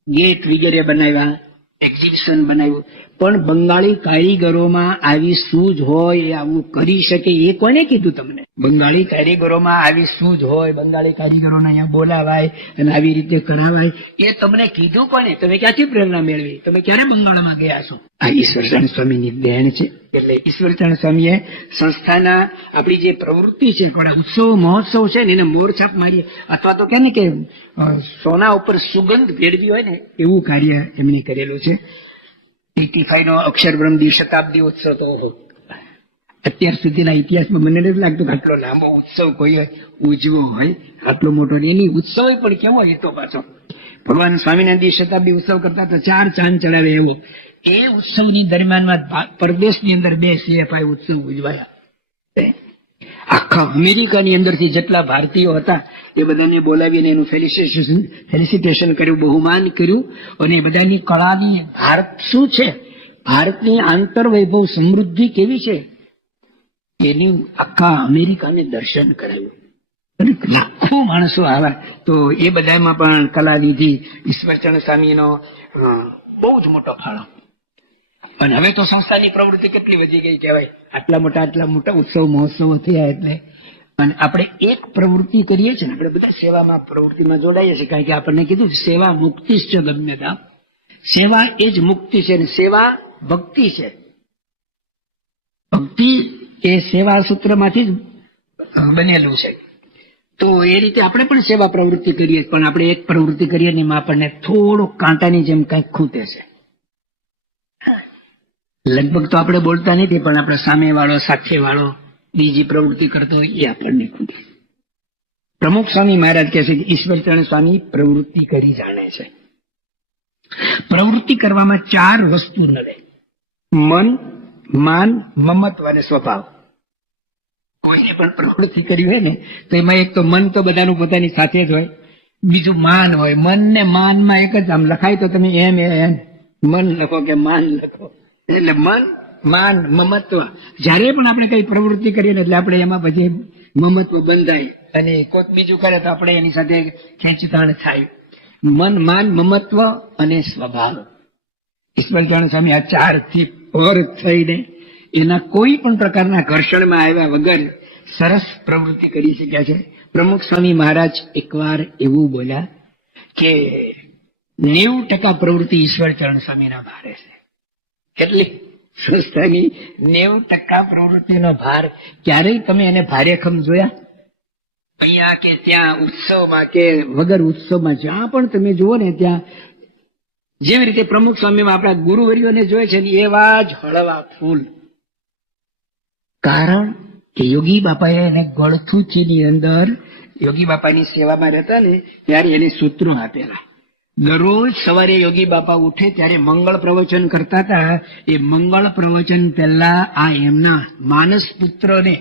ગેટ વગેરે બનાવ્યા, એક્ઝિબિશન બનાવ્યું, પણ બંગાળી કારીગરોમાં આવી સૂઝ હોય, એ આવું કરી શકે, એ કોને કીધું તમને? બંગાળી કારીગરોમાં આવી સૂઝ હોય, બંગાળી કારીગરોને અહીંયા બોલાવાય અને આવી રીતે કરાવાય, એ તમને કીધું કોને? તમે ક્યાંથી પ્રેરણા મેળવી? તમે ક્યારે બંગાળમાં ગયા છો? આ ઈશ્વરચરણ સ્વામીની દેણ છે. એટલે ઈશ્વરચરણ સ્વામીએ સંસ્થાના આપણી જે પ્રવૃત્તિ છે, ઉત્સવ મહોત્સવ છે ને એને મોરછાપ મારીએ, અથવા તો કે ને કે સોના ઉપર સુગંધ ભેળવી હોય ને એવું કાર્ય એમણે કરેલું છે. 85 નો અક્ષર બ્રહ્મ શતાબ્દી ઉત્સવ તો અત્યાર સુધીના ઇતિહાસમાં મને નથી લાગતું કે આટલો લાંબો ઉત્સવ કોઈ ઉજવો હોય, આટલો મોટો. એની ઉત્સવ પણ કેવો હોય તો પાછો ભગવાન સ્વામિનારાયણ શતાબ્દી ઉત્સવ કરતા તો 4 ચાંદ ચડાવે એવો. એ ઉત્સવની દરમિયાનમાં પરદેશની અંદર 2 CFI ઉત્સવ ઉજવાયા. આખા અમેરિકાની અંદરથી જેટલા ભારતીયો હતા એ બધાને બોલાવીને એનું ફેલિસિટેશન કર્યું, બહુમાન કર્યું, અને બધાની કળાની ભારત શું છે, ભારતની આંતરવૈભવ સમૃદ્ધિ કેવી છે એની આખા અમેરિકાને દર્શન કરાવ્યું. અને લાખો માણસો આવ્યા. તો એ બધામાં પણ કલાનિધિ ઈશ્વરચરણ સ્વામીનો બહુ જ મોટો ફાળો. અને હવે તો સંસ્થાની પ્રવૃત્તિ કેટલી વધી ગઈ કહેવાય, આટલા મોટા ઉત્સવ મહોત્સવો થયા એટલે. અને આપણે એક પ્રવૃત્તિ કરીએ છીએ ને, આપણે બધા સેવામાં પ્રવૃત્તિમાં જોડાઈએ છીએ, કારણ કે આપણને કીધું સેવા મુક્તિ જ છે. ગમ્યતા સેવા એ જ મુક્તિ છે, અને સેવા ભક્તિ છે. ભક્તિ એ સેવા સૂત્રમાંથી જ બનેલું છે. તો એ રીતે આપણે પણ સેવા પ્રવૃત્તિ કરીએ, પણ આપણે એક પ્રવૃત્તિ કરીએ ને એમાં આપણને થોડો કાંટાની જેમ કંઈક ખૂટે છે. લગભગ તો આપણે બોલતા નથી, પણ આપણે સામે વાળો, સાથે વાળો બીજી પ્રવૃત્તિ કરતો હોય એ આપણને ખૂટે. પ્રમુખ સ્વામી મહારાજ કહે છે કે ઈશ્વરચરણ સ્વામી પ્રવૃત્તિ કરી જાણે છે. પ્રવૃત્તિ કરવામાં 4 વસ્તુ નડે: મન, માન, મમત્વ અને સ્વભાવ. કોઈને પણ પ્રવૃત્તિ કરી હોય ને તો એમાં એક તો મન તો બધાનું પોતાની સાથે જ હોય, બીજું માન હોય. મન ને માનમાં એક જ આમ લખાય તો તમે એમ મન લખો કે માન લખો. એટલે મન, માન, મમત્વ. જયારે પણ આપણે કઈ પ્રવૃત્તિ કરીએ ને એટલે આપણે એમાં પછી મમત્વ બંધાય, અને કોઈક બીજું કરે તો આપણે એની સાથે ખેંચતાણ થાય. મન, માન, મમત્વ અને સ્વભાવ. ઈશ્વરચરણ સ્વામી આ 4 થી પર થઈને એના કોઈ પણ પ્રકારના ઘર્ષણમાં આવ્યા વગર સરસ પ્રવૃત્તિ કરી શક્યા છે. પ્રમુખ સ્વામી મહારાજ એકવાર એવું બોલ્યા કે 90% પ્રવૃત્તિ ઈશ્વરચરણ સ્વામીના ભારે છે. કેટલી? સંસ્થાની 90% પ્રવૃત્તિનો ભાર. ક્યારેય તમે એને ભારેખમ જોયા? અહીંયા કે ત્યાં ઉત્સવમાં કે વગર ઉત્સવમાં જ્યાં પણ તમે જુઓ ને ત્યાં જેવી રીતે પ્રમુખ સ્વામીમાં આપણા ગુરુવર્યોને જોઈએ છે ને એવા જ હળવા ફૂલ. કારણ કે યોગી બાપાએ એને ગળથુચીની અંદર યોગી બાપાની સેવામાં રહેતા ને ત્યારે એને સૂત્રો આપેલા. દરરોજ સવારે યોગી બાપા ઉઠે ત્યારે મંગળ પ્રવચન કરતા હતા. એ મંગળ પ્રવચન પહેલા આ એમના માનસ પુત્રને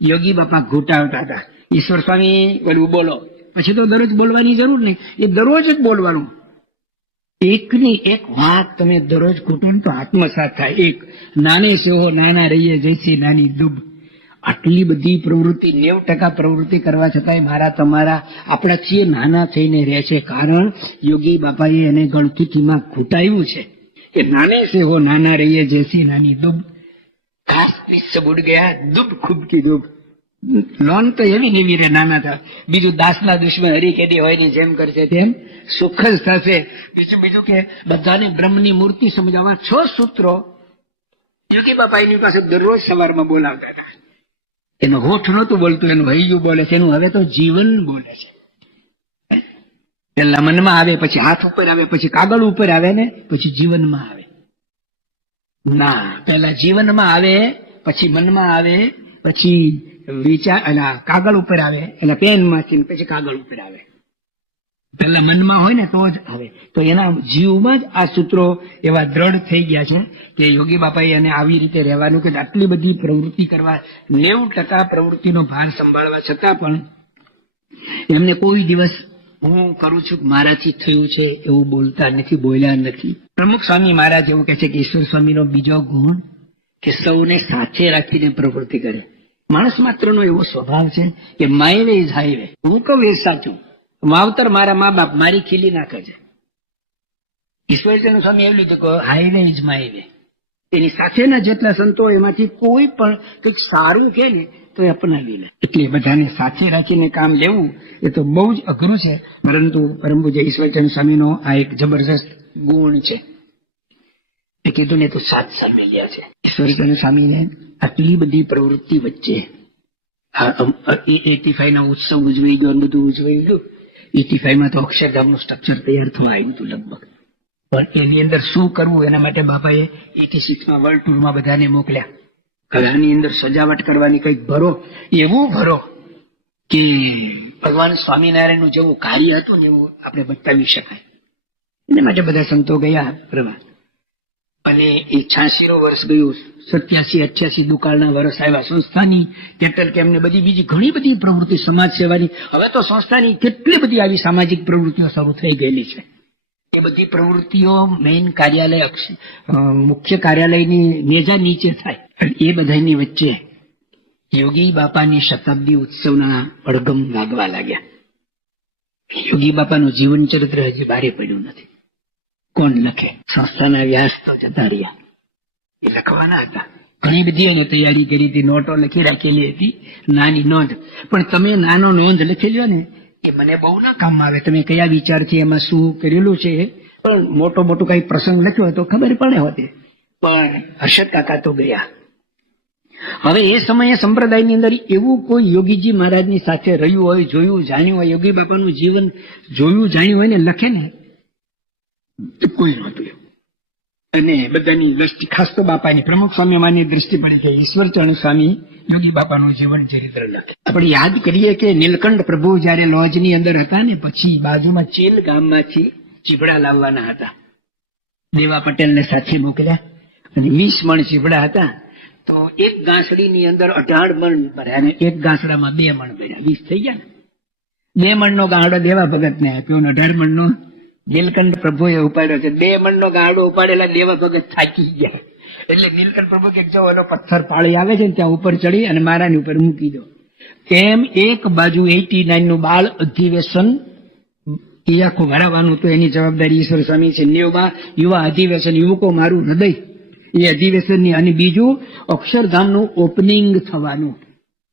યોગી બાપા ઘૂંટાવતા હતા. ઈશ્વર સ્વામી બોલવું બોલો, પછી તો દરરોજ બોલવાની જરૂર નહીં, એ દરરોજ જ બોલવાનું. એકની એક વાત તમે દરરોજ ઘૂંટો તો આત્મસાત થાય. એક નાને સેવો નાના રહીએ જૈસી નાની દુબ. આટલી બધી પ્રવૃત્તિ 90% પ્રવૃત્તિ કરવા છતાંય મારા તમારા આપણાથી નાના થઈને રહે છે. કારણ યોગી બાપાએ એને ગણતિથીમાં ઘૂંટાવ્યું છે કે નાને સે હો નાના રહીએ જૈસી નાની દુબ, ઘાસ પીસ સે બુડ ગયા દુબ ખૂબ કી દુબ. લોન તો એવી નેવી રે નાના થા. બીજું દાસના દુશ્મન હરી કેદી હોય ની જેમ કરશે તેમ સુખ જ થશે. બીજું કે બધાને બ્રહ્મની મૂર્તિ સમજાવવા 6 સૂત્રો યોગી બાપા એની પાસે દરરોજ સવારમાં બોલાવતા હતા. એનો હોઠ નહોતું બોલતું, એનું હૈયું બોલે છે, એનું હવે તો જીવન બોલે છે. પેલા મનમાં આવે, પછી હાથ ઉપર આવે, પછી કાગળ ઉપર આવે ને પછી જીવનમાં આવે. ના, પેલા જીવનમાં આવે, પછી મનમાં આવે, પછી વિચાર કાગળ ઉપર આવે, એટલે પેનમાંથી પછી કાગળ ઉપર આવે. પેલા મનમાં હોય ને તો જ આવે. તો એના જીવમાં જ આ સૂત્રો એવા દ્રઢ થઈ ગયા છે કે યોગી બાપાએ એને આવી રીતે રહેવાનું કે આટલી બધી પ્રવૃત્તિ કરવા, 90% પ્રવૃત્તિનો ભાર સંભાળવા છતાં પણ એમને કોઈ દિવસ હું કરું છું મારાથી થયું છે એવું બોલતા નથી, બોલ્યા નથી. પ્રમુખ સ્વામી મહારાજ એવું કહે છે કે ઈશ્વર સ્વામીનો બીજો ગુણ કે સૌને સાથે રાખીને પ્રવૃત્તિ કરે. માણસ માત્રનો એવો સ્વભાવ છે કે માય વે ઇઝ હાઈવે. હું કહું એ સાચું, માવતર મારા મા બાપ મારી ખીલી નાખે છે. ઈશ્વરચંદ્ર સ્વામી એવું લીધું કે હાઈવે ઇઝ માય વે. એની સાથેના જેટલા સંતો એમાંથી કોઈ પણ કંઈક સારું કે ને તો એ અપનાવી લે. એટલે બધાને સાથે રાખીને કામ લેવું એ તો બહુ જ અઘરું છે. પરંતુ પરમ પૂજ્ય ઈશ્વરચંદ્ર સ્વામીનો આ એક જબરજસ્ત ગુણ છે. એ કીધું ને તો 7 સાલ મેં ગયા છે. ઈશ્વરચંદ્ર સ્વામીને આટલી બધી પ્રવૃત્તિ વચ્ચે 85 ના ઉત્સવ ઉજવાઈ ગયો, બધું ઉજવાઈ ગયું. 85 માં તો અક્ષરધામનું સ્ટ્રક્ચર તૈયાર થવા આવ્યું હતું લગભગ. પણ એની અંદર શું કરવું એના માટે બાપાએ 86 માં વર્લ્ડ ટૂરમાં બધાને મોકલ્યા. ઘરની અંદર સજાવટ કરવાની કંઈક ભરો, એવું ભરો કે ભગવાન સ્વામિનારાયણનું જેવું કાર્ય હતું ને એવું આપણે બતાવી શકાય. એના માટે બધા સંતો ગયા ફરવા. અને એ 86 વર્ષ ગયું, 87-88 દુકાળના વર્ષ આવ્યા. સંસ્થાની કેટલ કે એમને બધી બીજી ઘણી બધી પ્રવૃત્તિ સમાજ સેવાની, હવે તો સંસ્થાની કેટલી બધી આવી સામાજિક પ્રવૃત્તિઓ શરૂ થઈ ગયેલી છે. એ બધી પ્રવૃત્તિઓ મેઇન કાર્યાલય, મુખ્ય કાર્યાલયની નેજા નીચે થાય. એ બધાની વચ્ચે યોગી બાપાની શતાબ્દી ઉત્સવના અડગમ લાગવા લાગ્યા. યોગી બાપાનું જીવન ચરિત્ર હજી બારે પડ્યું નથી. કોણ લખે? સંસ્થાના વ્યાસ તો જતા રહ્યા, એ લખવાના હતા. ઘણી બધી એને તૈયારી કરી હતી, નોટો લખી રાખેલી હતી, નાની નોંધ. પણ તમે નાનો નોંધ લખેલી ને એ મને બહુ ના કામ આવે. તમે કયા વિચારથી એમાં શું કરેલું છે, પણ મોટો કઈ પ્રસંગ લખ્યો હોય તો ખબર પડે હોતી. પણ હર્ષદ કાકા તો ગયા. હવે એ સમયે સંપ્રદાયની અંદર એવું કોઈ યોગીજી મહારાજની સાથે રહ્યું હોય, જોયું જાણ્યું હોય, યોગી બાપાનું જીવન જોયું જાણ્યું હોય ને લખે ને કોઈ નહોતું. અને બધાની દ્રષ્ટિ, ખાસ તો બાપાની પ્રમુખ સ્વામી માની દ્રષ્ટિ પડી છે. ઈશ્વરચંદ્ર સ્વામી યોગી બાપાનું જીવન ચરિત્ર લખે. આપણે યાદ કરીએ કે નીલકંઠ પ્રભુ જયારે લોજની અંદર હતા ને પછી બાજુમાં ચીલ ગામમાંથી ચીભડા લાવવાના હતા. દેવા પટેલને સાથે મોકલ્યા અને 20 મણ ચીભડા હતા. તો એક ગાંસડીની અંદર 18 મણ ભર્યા અને એક ગાંસડામાં 2 મણ ભર્યા, 20 થઈ ગયા ને. 2 મણનો ગાંડો દેવા ભગતને આપ્યો અને 18 મણનો નીલકંઠ પ્રભુએ ઉપાડ્યો છે. 2 મણનો ગાંડો ઉપાડેલા દેવા ભગત થાકી ગયા. એટલે નીલકંઠ પ્રભુ કે જો એનો પથ્થર પાળી આવે છે ને ત્યાં ઉપર ચડી અને મારાની ઉપર મૂકી દો. એમ એક બાજુ 89 નું બાળ અધિવેશન એ આખું ભરાવાનું તો એની જવાબદારી ઈશ્વર સ્વામી છે. 90 યુવા અધિવેશન, યુવકો મારું હૃદય, એ અધિવેશનની. અને બીજું અક્ષરધામનું ઓપનિંગ થવાનું,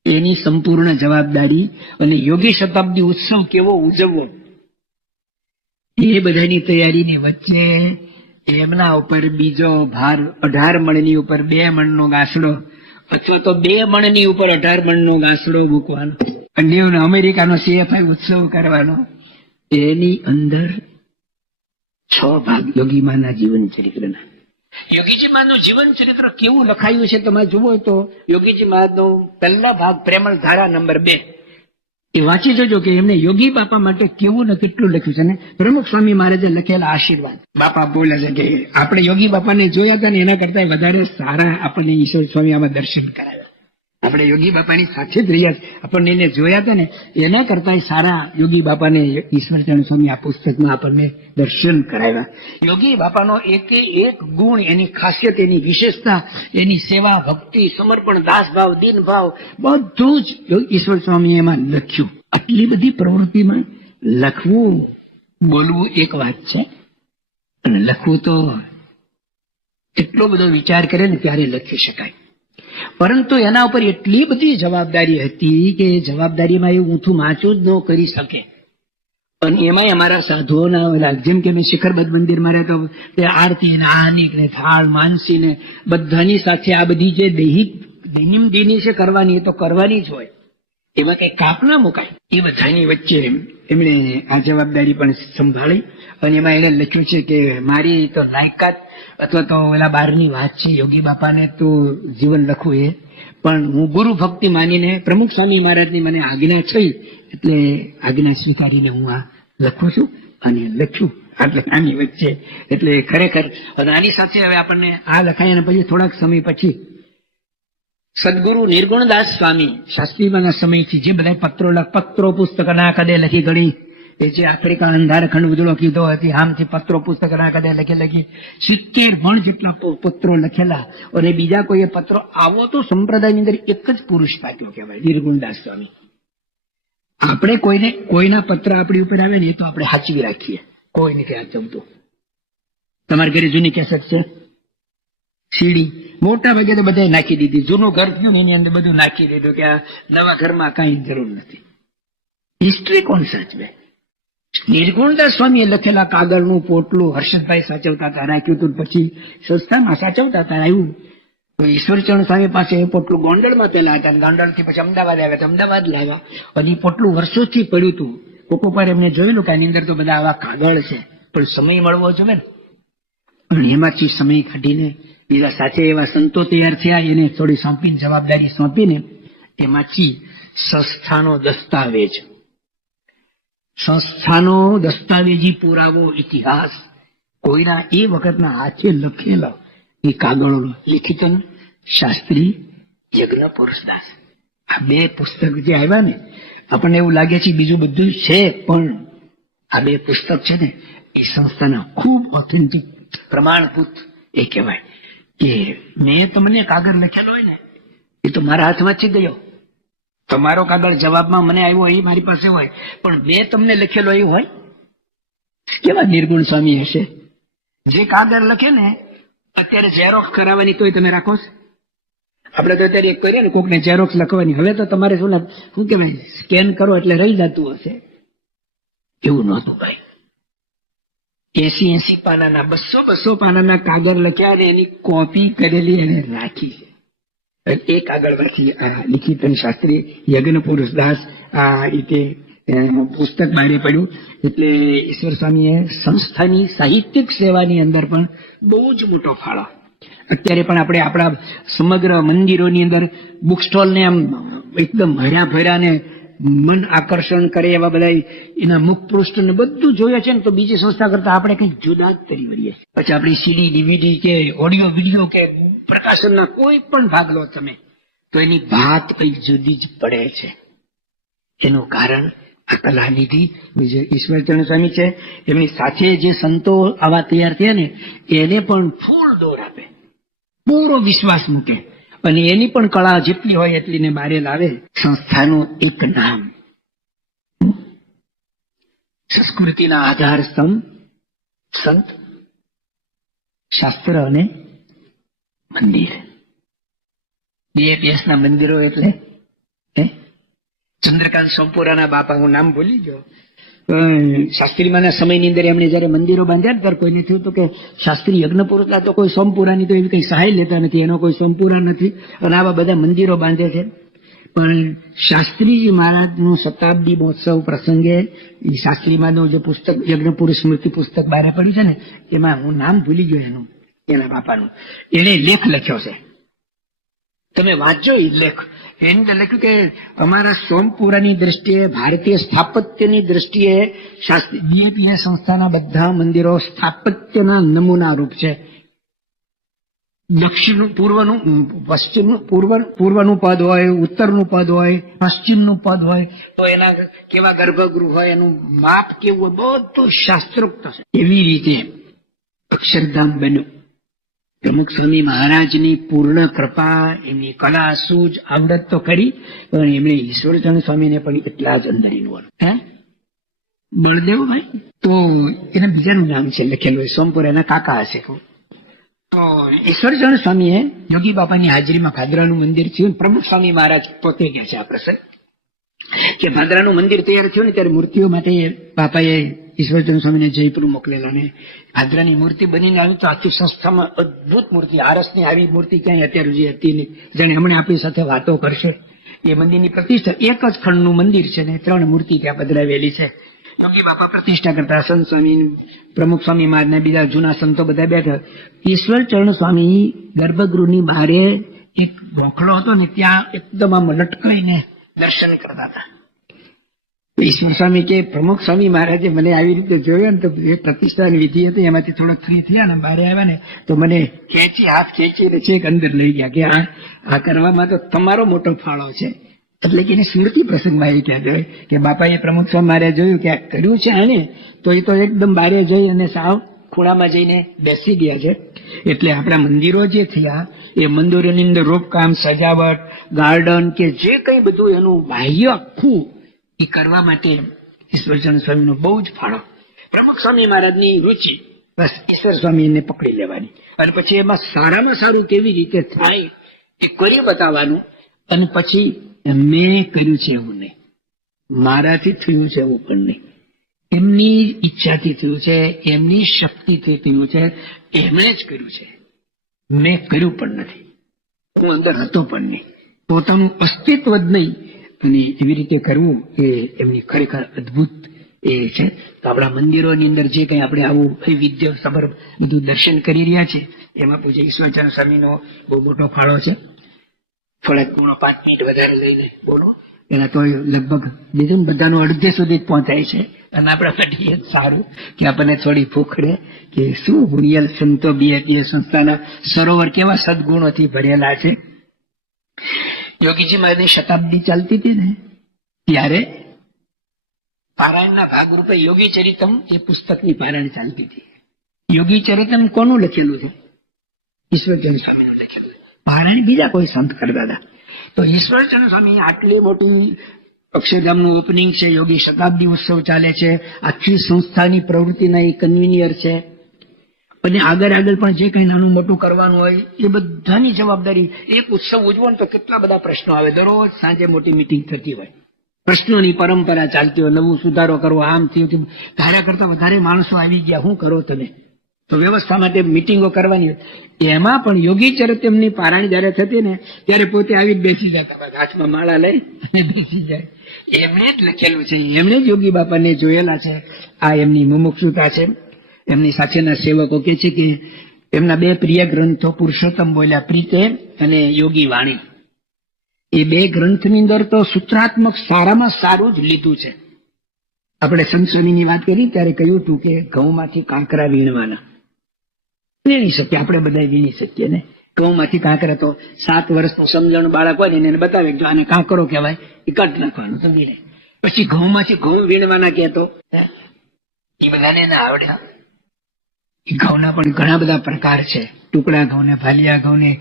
એની સંપૂર્ણ જવાબદારી. અને યોગી શતાબ્દી ઉત્સવ કેવો ઉજવવો એ બધાની તૈયારીની વચ્ચે એમના ઉપર બીજો ભાર, 18 મણની ઉપર 2 મણનો ગાસડો, અથવા તો 2 મણની ઉપર 18 મણનો ગાસડો મૂકવાનો અને અમેરિકાનો CFI ઉત્સવ કરવાનો. એની અંદર 6 ભાગ યોગીમાના જીવન ચરિત્રના. યોગીજી મહારાજનું જીવન ચરિત્ર કેવું લખાયું છે તમે જુઓ તો યોગીજી મહારાજનો પહેલા ભાગ પ્રેમળ ધારા નંબર 2 એ વાંચી જજો કે એમને યોગી બાપા માટે કેવું ને કેટલું લખ્યું છે. ને પ્રમુખ સ્વામી મહારાજે લખેલા આશીર્વાદ. બાપા બોલે છે કે આપણે યોગી બાપાને જોયા હતા ને એના કરતા વધારે સારા આપણને ઈશ્વર સ્વામી આમાં દર્શન કરાવ્યા. આપણે યોગી બાપાની સાથે જ રહ્યા છે. આપણને એને જોયા હતા ને એના કરતા સારા યોગી બાપાને ઈશ્વરચરણ સ્વામી આ પુસ્તકમાં આપણને દર્શન કરાવ્યા. યોગી બાપાનો એકે એક ગુણ, એની ખાસિયત, એની વિશેષતા, એની સેવા, ભક્તિ, સમર્પણ, દાસભાવ, દીનભાવ બધું જ ઈશ્વર સ્વામીએ એમાં લખ્યું. આટલી બધી પ્રવૃત્તિમાં લખવું, બોલવું એક વાત છે, અને લખવું તો એટલો બધો વિચાર કરે ને ત્યારે લખી શકાય. પરંતુ એના ઉપર એટલી બધી જવાબદારી હતી કે એ જવાબદારીમાં એ ઊંથું માચું જ ન કરી શકે. અને એમાંય અમારા સાધુઓના, જેમ કે મેં શિખરબદ્ધ મંદિરમાં રહેતો, તે આરતી ને આનિક ને થાળ માનસી ને બધાની સાથે આ બધી જે દૈનિક છે કરવાની, એ તો કરવાની જ હોય, એમાં કઈ કાપ ના મુકાય. એ બધાની વચ્ચે એમણે આ જવાબદારી પણ સંભાળી. અને એમાં એને લખ્યું છે કે મારી તો લાયકાત અથવા તો ઓલા બહારની વાત છે, યોગી બાપાને તો જીવન લખવું એ, પણ હું ગુરુ ભક્તિ માનીને પ્રમુખ સ્વામી મહારાજની મને આજ્ઞા થઈ એટલે આજ્ઞા સ્વીકારીને હું આ લખું છું અને લખ્યું. એટલે આની વચ્ચે એટલે ખરેખર. અને આની સાથે હવે આપણને આ લખાયા પછી થોડાક સમય પછી સદગુરુ નિર્ગુણદાસ સ્વામી શાસ્ત્રીના સમયથી જે બધા પત્રો પુસ્તકના કદે લખી ગળી, એ જે આફ્રિકા અંધારખંડ ઉજળો કીધો હતી, આમથી પત્રો પુસ્તકના કદે લખી 70 મણ જેટલા પત્રો લખેલા. અને બીજા કોઈ પત્રો આવો તો સંપ્રદાયની અંદર એક જ પુરુષ પાક્યો કહેવાય, નિર્ગુણદાસ સ્વામી. આપણે કોઈના પત્ર આપણી ઉપર આવે ને એ તો આપણે સાચવી રાખીએ, કોઈ નથી સાચવતું. તમારા ઘરે જૂની કેસેટ છે, સીડી મોટા ભાગે તો બધા નાખી દીધી. જૂનું ઘર થયું ને એની અંદર બધું નાખી દીધું કે આ નવા ઘરમાં કઈ જરૂર નથી. હિસ્ટ્રી કોણ સાચવે? નિર્ગુણદાસ સ્વામીએ લખેલા કાગળનું પોટલું હર્ષદભાઈ સાચવતા હતા, રાખ્યું હતું. પછી સંસ્થામાં સાચવતા હતા, આવ્યું તો ઈશ્વરચરણ સ્વામી પાસે એ પોટલું ગોંડલમાં પેલા હતા, ગોંડલથી પછી અમદાવાદ આવ્યા, તો અમદાવાદ લાવ્યા. અને એ પોટલું વર્ષોથી પડ્યું હતું. કોકો પર એમને જોયેલું કે આની અંદર તો બધા આવા કાગળ છે, પણ સમય મળવો જોઈએ ને. અને એમાંથી સમય કાઢીને બીજા સાથે એવા સંતો તૈયાર થયા, એને થોડી સોંપીને જવાબદારી સોંપીને એમાંથી સંસ્થાનો દસ્તાવેજી પુરાવો ઇતિહાસ, કોઈના એ વખતના હાથે લખેલા એ કાગળો લિખિત શાસ્ત્રી યજ્ઞ પુરુષદાસ. આ 2 પુસ્તક જે આવ્યા ને, આપણને એવું લાગે છે બીજું બધું છે, પણ આ 2 પુસ્તક છે ને એ સંસ્થાના ખૂબ ઓથેન્ટિક પ્રમાણભૂત એ કહેવાય. કે મેં તમને કાગળ લખેલો હોય ને એ તો મારા હાથમાંથી ગયો. તમારો કાગળ જવાબમાં મને આવ્યો એ મારી પાસે હોય, પણ મેં તમને લખેલો એ હોય. કેવા નિર્ગુણ સ્વામી હશે? જે કાગળ લખે ને અત્યારે ઝેરોક્સ કરાવવાની તોય તમે રાખો છો. આપણે તો અત્યારે એક કરીએ ને કોકને ઝેરોક્સ લખવાની, હવે તો તમારે શું કહેવાય, સ્કેન કરો એટલે રહી જતું હશે. એવું નહોતું ભાઈ. 80 પાનાના 200 પાનાના કાગળ લખ્યા અને એની કોપી કરેલી એને રાખી છે. એ કાગળમાંથી આ લિખિત શાસ્ત્રી યજ્ઞ પુરુષદાસ આ રીતે પુસ્તક બહાર પડ્યું. એટલે ઈશ્વર સ્વામીએ સંસ્થાની સાહિત્યિક સેવાની અંદર પણ બહુ જ મોટો ફાળો. અત્યારે પણ આપણે આપણા સમગ્ર મંદિરોની અંદર બુક સ્ટોલ ને આમ એકદમ ભર્યા ભર્યા ને મન આકર્ષણ કરે એવા બધા એના મુખ પૃષ્ઠ ને બધું જોઈએ છે ને, તો બીજી સંસ્થા કરતા આપણે કંઈક જુદા જ કરી વળીએ. પછી આપણી સીડી ડીવીડી કે ઓડિયો વિડીયો કે પ્રકાશનના કોઈ પણ ભાગ લો તમે, તો એની વાત કંઈક જુદી જ પડે છે. એનું કારણ આ કલાનિધિ ઈશ્વરચરણ સ્વામી છે. એમની સાથે જે સંતો આવા તૈયાર થયા ને એને પણ ફૂલ દોર આપે, પૂરો વિશ્વાસ મૂકે, અને એની પણ કળા જેટલી હોય એટલીને બારે લાવે. સંસ્થાનું એક નામ, સંસ્કૃતિના આધાર સ્તંભ, સંત, શાસ્ત્ર અને મંદિર. BAPS ના મંદિરો એટલે ચંદ્રકાંત સોમપુરાના બાપા, હું નામ ભૂલી ગયો, શાસ્ત્રીમાંના સમયની અંદર એમણે જયારે મંદિરો બાંધ્યા ત્યારે કોઈને થયું હતું કે શાસ્ત્રી યજ્ઞ પુરુષના તો કોઈ સોમપુરાની તો એવી કઈ સહાય લેતા નથી, એનો કોઈ સોમપુરા નથી, અને આવા બધા મંદિરો બાંધે છે. પણ શાસ્ત્રીજી મહારાજનું શતાબ્દી મહોત્સવ પ્રસંગે શાસ્ત્રીમાંનું જે પુસ્તક યજ્ઞ પુરુષ સ્મૃતિ પુસ્તક બહાર પડ્યું છે ને, એમાં હું નામ ભૂલી ગયો એના બાપાનું, એને લેખ લખ્યો છે. તમે વાંચજો એ લેખ. એની અંદર લખ્યું કે અમારા સોમપુરાની દ્રષ્ટિએ, ભારતીય સ્થાપત્યની દ્રષ્ટિએ BAPS સંસ્થાના બધા મંદિરો સ્થાપત્યના નમૂના રૂપ છે. દક્ષિણનું, પૂર્વનું, પશ્ચિમનું, પૂર્વનું પદ હોય, ઉત્તરનું પદ હોય, પશ્ચિમનું પદ હોય, તો એના કેવા ગર્ભગૃહ હોય, એનું માપ કેવું હોય, બધું શાસ્ત્રોક્ત છે. એવી રીતે અક્ષરધામ બન્યું. પ્રમુખ સ્વામી મહારાજની પૂર્ણ કૃપા, એમની કલા, સૂઝ, આવડત તો કરી, પણ એમણે ઈશ્વરચંદ્ર સ્વામીને પણ એટલા જ અંદરીનું બળદેવભાઈ, તો એના બીજાનું નામ છે લખેલું, સોમપુર એના કાકા હશે. તો ઈશ્વરચંદ્ર સ્વામીએ યોગી બાપાની હાજરીમાં ભાદરાનું મંદિર થયું. પ્રમુખ સ્વામી મહારાજ પોતે ગયા છે આ પ્રસંગ કે ભાદરાનું મંદિર તૈયાર થયું ને ત્યારે મૂર્તિઓ માટે બાપાએ ઈશ્વરચંદ્ર સ્વામીને જયપુર મોકલેલા, ને ભાદરાની મૂર્તિ બનીને આવી તો આખી સંસ્થામાં અદભુત મૂર્તિ, આરસની આવી મૂર્તિ ક્યાંય અત્યાર સુધી હતી નહીં. જેને હમણાં આપણી સાથે વાતો કરશે એ મંદિરની પ્રતિષ્ઠા, એક જ ખંડનું મંદિર છે ને 3 મૂર્તિ ત્યાં પધરાવેલી છે. યોગી બાપા પ્રતિષ્ઠા કરતા, સંત સ્વામી, પ્રમુખ સ્વામી મહારાજ, બીજા જૂના સંતો બધા બેઠા. ઈશ્વરચરણ સ્વામી ગર્ભગૃહની બહારે એક ગોખલો હતો ને ત્યાં એકદમ આમ લટકાઈને દર્શન કરતા હતા. ઈશ્વર સ્વામી કે પ્રમુખ સ્વામી મહારાજે મને આવી રીતે જોયો ને તો એ પ્રતિષ્ઠાની વિધિ હતી એમાંથી થોડોક ફ્રી થયા ને બહાર આવ્યા ને તો મને હાથ ખેંચીને છેક અંદર લઈ ગયા કે આ કરવામાં તો તમારો મોટો ફાળો છે. એટલે કે એની સ્મૃતિ પ્રસંગમાં એ ક્યાં જોયું કે બાપાએ પ્રમુખ સ્વામી મહારાજે જોયું કે આ કર્યું છે આને, તો એ તો એકદમ બારે જઈ અને સાવ ખૂણામાં જઈને બેસી ગયા છે. એટલે આપણા મંદિરો જે થયા એ મંદિરોની અંદર રોપકામ, સજાવટ, ગાર્ડન કે જે કઈ બધું એનું બાહ્ય આખું એ કરવા માટે ઈશ્વરચંદ્ર સ્વામીનો બહુ જ ફાળો. પ્રમુખ સ્વામી મહારાજની રુચિ બસ ઈશ્વર સ્વામીને પકડી લેવાની, અને પછી એમાં સારામાં સારું કેવી રીતે થાય એ કરી બતાવવાનું. અને પછી મેં કર્યું છે એવું નહીં, મારાથી થયું છે એવું પણ નહીં, એમની ઈચ્છાથી થયું છે, એમની શક્તિથી થયું છે, એમણે જ કર્યું છે, મેં કર્યું પણ નથી, હું અંદર હતો પણ નહીં, પોતાનું અસ્તિત્વ જ નહીં. અને એવી રીતે કરવું એ એમની ખરેખર અદભુત એ છે. તો આપણા મંદિરોની અંદર જે કંઈ આપણે આવું વૈવિધ્ય સભર બધું દર્શન કરી રહ્યા છે એમાં પૂજ્ય ઈશ્વરચંદ્ર સ્વામીનો બહુ મોટો ફાળો છે. થોડાક 5 મિનિટ વધારે લઈને બોલો, એના તો લગભગ બીજું બધાનું અડધે સુધી જ પહોંચાય છે. અને આપણા માટે એ જ સારું કે આપણને થોડી ભૂખડે કે શું ગુણિયલ સંતો બીએપીએ સંસ્થાના સરોવર કેવા સદગુણોથી ભરેલા છે. યોગીજી મહારાજની શતાબ્દી ચાલતી હતી ને ત્યારે પારાયણના ભાગરૂપે યોગી ચરિતમ એ પુસ્તકની પારાયણ ચાલતી હતી. યોગી ચરિતમ કોનું લખેલું છે? ઈશ્વરચંદ્ર સ્વામીનું લખેલું. પારાયણ બીજા કોઈ સંત કરતા હતા. તો ઈશ્વરચંદ્ર સ્વામી આટલી મોટી અક્ષરધામનું ઓપનિંગ છે, યોગી શતાબ્દી ઉત્સવ ચાલે છે, આખી સંસ્થાની પ્રવૃત્તિના એ કન્વીનિયર છે, અને આગળ પણ જે કઈ નાનું મોટું કરવાનું હોય એ બધાની જવાબદારી. એક ઉત્સવ ઉજવો ને તો કેટલા બધા પ્રશ્નો આવે, દરરોજ સાંજે મોટી મિટિંગ થતી હોય, પ્રશ્નોની પરંપરા ચાલતી હોય, નવું સુધારો કરવો, આમ થયું, ધાર્યા કરતા વધારે માણસો આવી ગયા, શું કરો તમે? તો વ્યવસ્થા માટે મિટિંગો કરવાની. એમાં પણ યોગી ચરિતમની પારાયણ જયારે થતી ને ત્યારે પોતે આવી જ બેસી જતા, હાથમાં માળા લઈ અને બેસી જાય. એમણે જ લખેલું છે, એમણે જ યોગી બાપાને જોયેલા છે. આ એમની મુમુક્ષુતા છે. એમની સાથેના સેવકો કે છે કે એમના 2 પ્રિય ગ્રંથો પુરુષોત્તમ બોલ્યા પ્રીતે અને યોગી વાણી, એ 2 ગ્રંથની અંદર તો સૂત્રાત્મક સારામાં સારું જ લીધું છે. આપણે સંત સ્વામીની વાત કરી ત્યારે કહ્યું હતું કે ઘઉંમાંથી કાંકરા વીણવાના, વીણી શકીએ આપણે બધા, વીણી શકીએ ને. ઘઉંમાંથી કાંકરા તો 7 વર્ષનું સમજણ બાળક હોય ને એને બતાવે જો આને કાંકરો કહેવાય, એ કાઢ નાખવાનું તો વીણે. પછી ઘઉંમાંથી ઘઉં વીણવાના કહેતો, એ બધાને ના આવડે. ઘઉંના પણ ઘણા બધા પ્રકાર છે, ટુકડા ઘઉં ને, ભાલિયા ઘઉં ને,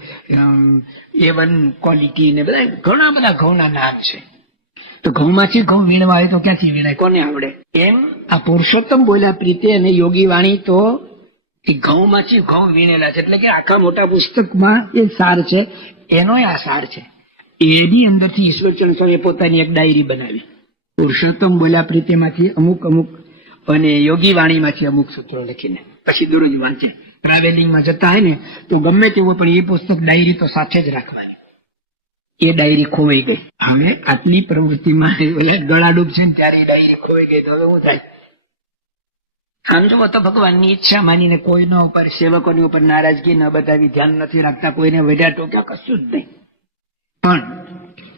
A1 ક્વોલિટી ને, બધા ઘણા બધા ઘઉંના નામ છે. તો ઘઉંમાંથી ઘઉં વીણવા હોય તો ક્યાંથી વીણાય, કોને આવડે? એમ આ પુરુષોત્તમ બોલ્યા પ્રીતે અને યોગી વાણી તો એ ઘઉંમાંથી ઘઉં વીણેલા છે. એટલે કે આખા મોટા પુસ્તકમાં એ સાર છે, એનો આ સાર છે. એની અંદરથી ઈશ્વરચંદ્ર સ્વામીએ પોતાની એક ડાયરી બનાવી, પુરુષોત્તમ બોલ્યા પ્રીતેમાંથી અમુક અને યોગી વાણીમાંથી અમુક સૂત્રો લખીને પછી દરરોજ વાંચે. ટ્રાવેલિંગમાં જતા હોય ને તો ગમે તેવું પણ એ પુસ્તક ડાયરી તો સાથે જ રાખવાની. એ ડાયરી ખોવાઈ ગઈ. હવે આટલી પ્રવૃત્તિમાં ગળાડૂબ છે ને ત્યારે એ ડાયરી ખોવાઈ ગઈ તો હવે શું થાય? આમ જુઓ તો ભગવાનની ઈચ્છા માનીને કોઈના ઉપર, સેવકોની ઉપર નારાજગી ન બતાવી, ધ્યાન નથી રાખતા, કોઈને વઢ્યા ટોક્યા કશું જ નહીં. પણ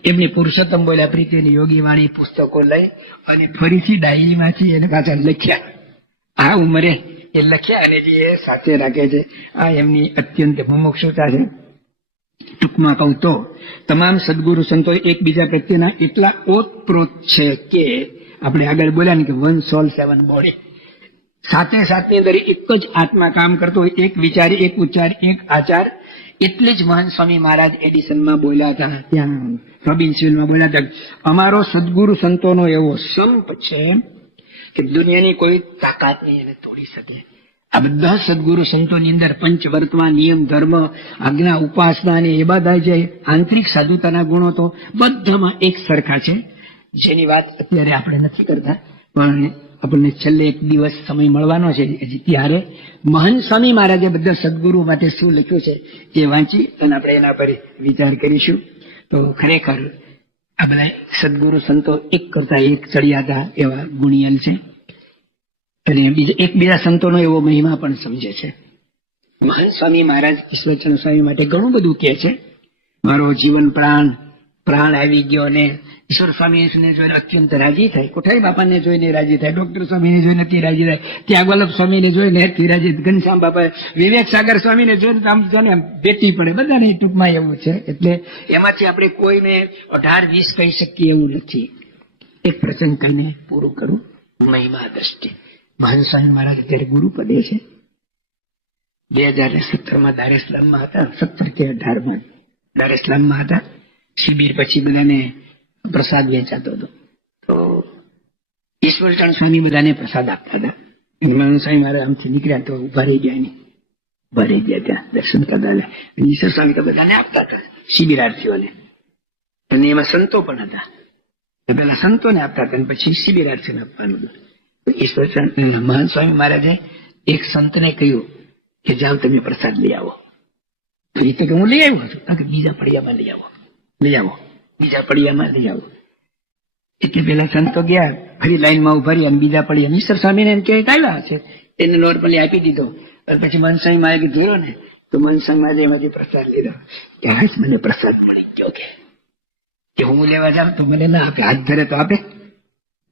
એમને પુરુષોત્તમ બોલ્યા પ્રીતિની યોગી વાણી પુસ્તકો લઈ અને ફરીથી ડાયરીમાંથી એને પાછા લખ્યા. આ ઉંમરે એ લખ્યા અને જે એ સાથે રાખે છે. આ એમની અત્યંત મુમુક્ષુતા છે. ટૂંકમાં કહું તો તમામ સદગુરુ સંતો એકબીજા પ્રત્યેના એટલા ઓતપ્રોત છે કે આપણે આગળ બોલ્યા ને કે 1 soul 7 body, સાથે સાથની અંદર એક જ આત્મા કામ કરતો હોય, એક વિચાર, એક ઉચ્ચાર, એક આચાર. એટલે જ મહાન સ્વામી મહારાજ એડિસનમાં બોલ્યા હતા, ત્યાં રોબિન્સવિલમાં બોલ્યા હતા, અમારો સદગુરુ સંતોનો એવો સંપ છે કે દુનિયાની કોઈ તાકાત નહીં એને તોડી શકે. આ બધા સદગુરુ સંતોની અંદર પંચવર્તમાન, નિયમ, ધર્મ, આજ્ઞા, ઉપાસના અને એ બધા જે આંતરિક સાધુતાના ગુણો તો બધામાં એક સરખા છે, જેની વાત અત્યારે આપણે નથી કરતા. પણ આપણને છેલ્લે એક દિવસ સમય મળવાનો છે, ત્યારે મહાન સ્વામી મહારાજે બધા સદગુરુ માટે શું લખ્યું છે એ વાંચી અને આપણે એના પર વિચાર કરીશું. તો ખરેખર આ બધા સદગુરુ સંતો એક કરતા એક ચડિયાતા એવા ગુણિયલ છે અને એકબીજા સંતોનો એવો મહિમા પણ સમજે છે. મહાન સ્વામી મહારાજ ઈશ્વરચંદ્ર સ્વામી માટે ઘણું બધું કહે છે. મારો જીવન પ્રાણ આવી ગયો ને ઈશ્વર સ્વામીને જોઈને અત્યંત રાજી થાય, કોઠારી બાપાને જોઈને રાજી થાય, ડોક્ટર સ્વામીને જોઈને નથી રાજી થાય, ત્યાં વલ્લભ સ્વામીને જોઈને નથી રાજી, ઘનશ્યામ બાપા, વિવેક સાગર સ્વામીને જોઈને આમ ભેટી પડે. બધાને ટૂંકમાં એવું છે. એટલે એમાંથી આપણે કોઈને 18-20 કહી શકીએ એવું નથી. એક પ્રસંગ કહીને પૂરું કરું. મહિમા દ્રષ્ટિ મહાન સ્વામી મહારાજ અત્યારે ગુરુ પદે છે. 2017 દારેસલામમાં હતા, 17 કે 18 દારેસલામમાં હતા. શિબિર પછી બધાને પ્રસાદ વેચાતો હતો, તો ઈશ્વરચંદ સ્વામી બધાને પ્રસાદ આપતા હતા. મહાન સ્વામી મહારાજ આમથી નીકળ્યા તો ઉભા રહી ગયા નહીં, ઉભા રહી ગયા ત્યાં દર્શન કરતા. ઈશ્વર સ્વામી તો બધાને આપતા હતા, શિબિરાર્થીઓને, અને એમાં સંતો પણ હતા. પેલા સંતોને આપતા હતા અને પછી શિબિરાર્થીઓને આપવાનું હતું. ઈશ્વરચંદ મહાન સ્વામી મહારાજે એક સંતને કહ્યું કે જાઓ તમે પ્રસાદ લઈ આવો. તો એ તો કે હું લઈ આવ્યો છું, કે બીજા પડિયામાં લઈ આવો, બીજા પડિયામાં લઈ આવો. એટલે પેલા સંતો ગયા, ફરી લાઈનમાં ઉભા રહ્યા અને બીજા પડિયા ઈશ્વર સ્વામીને એમ કે આવ્યા છે, એને નોર્મલી આપી દીધો. અને પછી મન સ્વામી મહારાજે જોયો ને તો મન સ્વામી મહારાજે એમાંથી પ્રસાદ લીધો કે હાશ મને પ્રસાદ મળી ગયો, કે હું લેવા જાઉં તો મને ના આપે, હાથ ધરે તો આપે,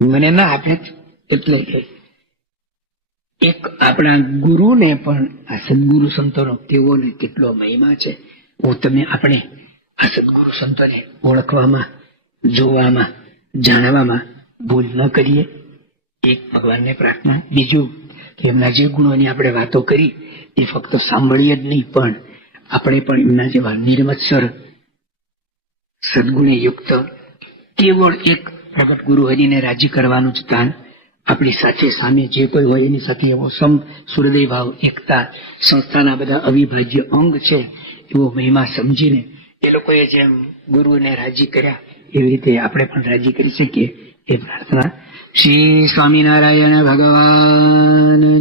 મને ના આપે. એટલે એક આપણા ગુરુને પણ આ સદગુરુ સંતોનો તેઓને કેટલો મહિમા છે. આપણે આ સદગુરુ સંતોને ઓળખવામાં, જોવામાં, જાણવામાં ભૂલ ન કરીએ. એક ભગવાનને પ્રાર્થના. બીજું કે એમના જે ગુણોની આપણે વાતો કરી એ ફક્ત સાંભળીએ જ નહીં, પણ આપણે પણ એમના જેવા નિર્મત્સર સદગુણે યુક્ત કેવળ એક પ્રગટ ગુરુ હરિને રાજી કરવાનું જ કાન આપણી સાથે સામે જે કોઈ હોય એની સાથે એવો સુહૃદય ભાવ, એકતા, સંસ્થાના બધા અવિભાજ્ય અંગ છે એવો મહિમા સમજીને એ લોકોએ જેમ ગુરુને રાજી કર્યા એવી રીતે આપણે પણ રાજી કરી શકીએ એ પ્રાર્થના. શ્રી સ્વામિનારાયણ ભગવાનની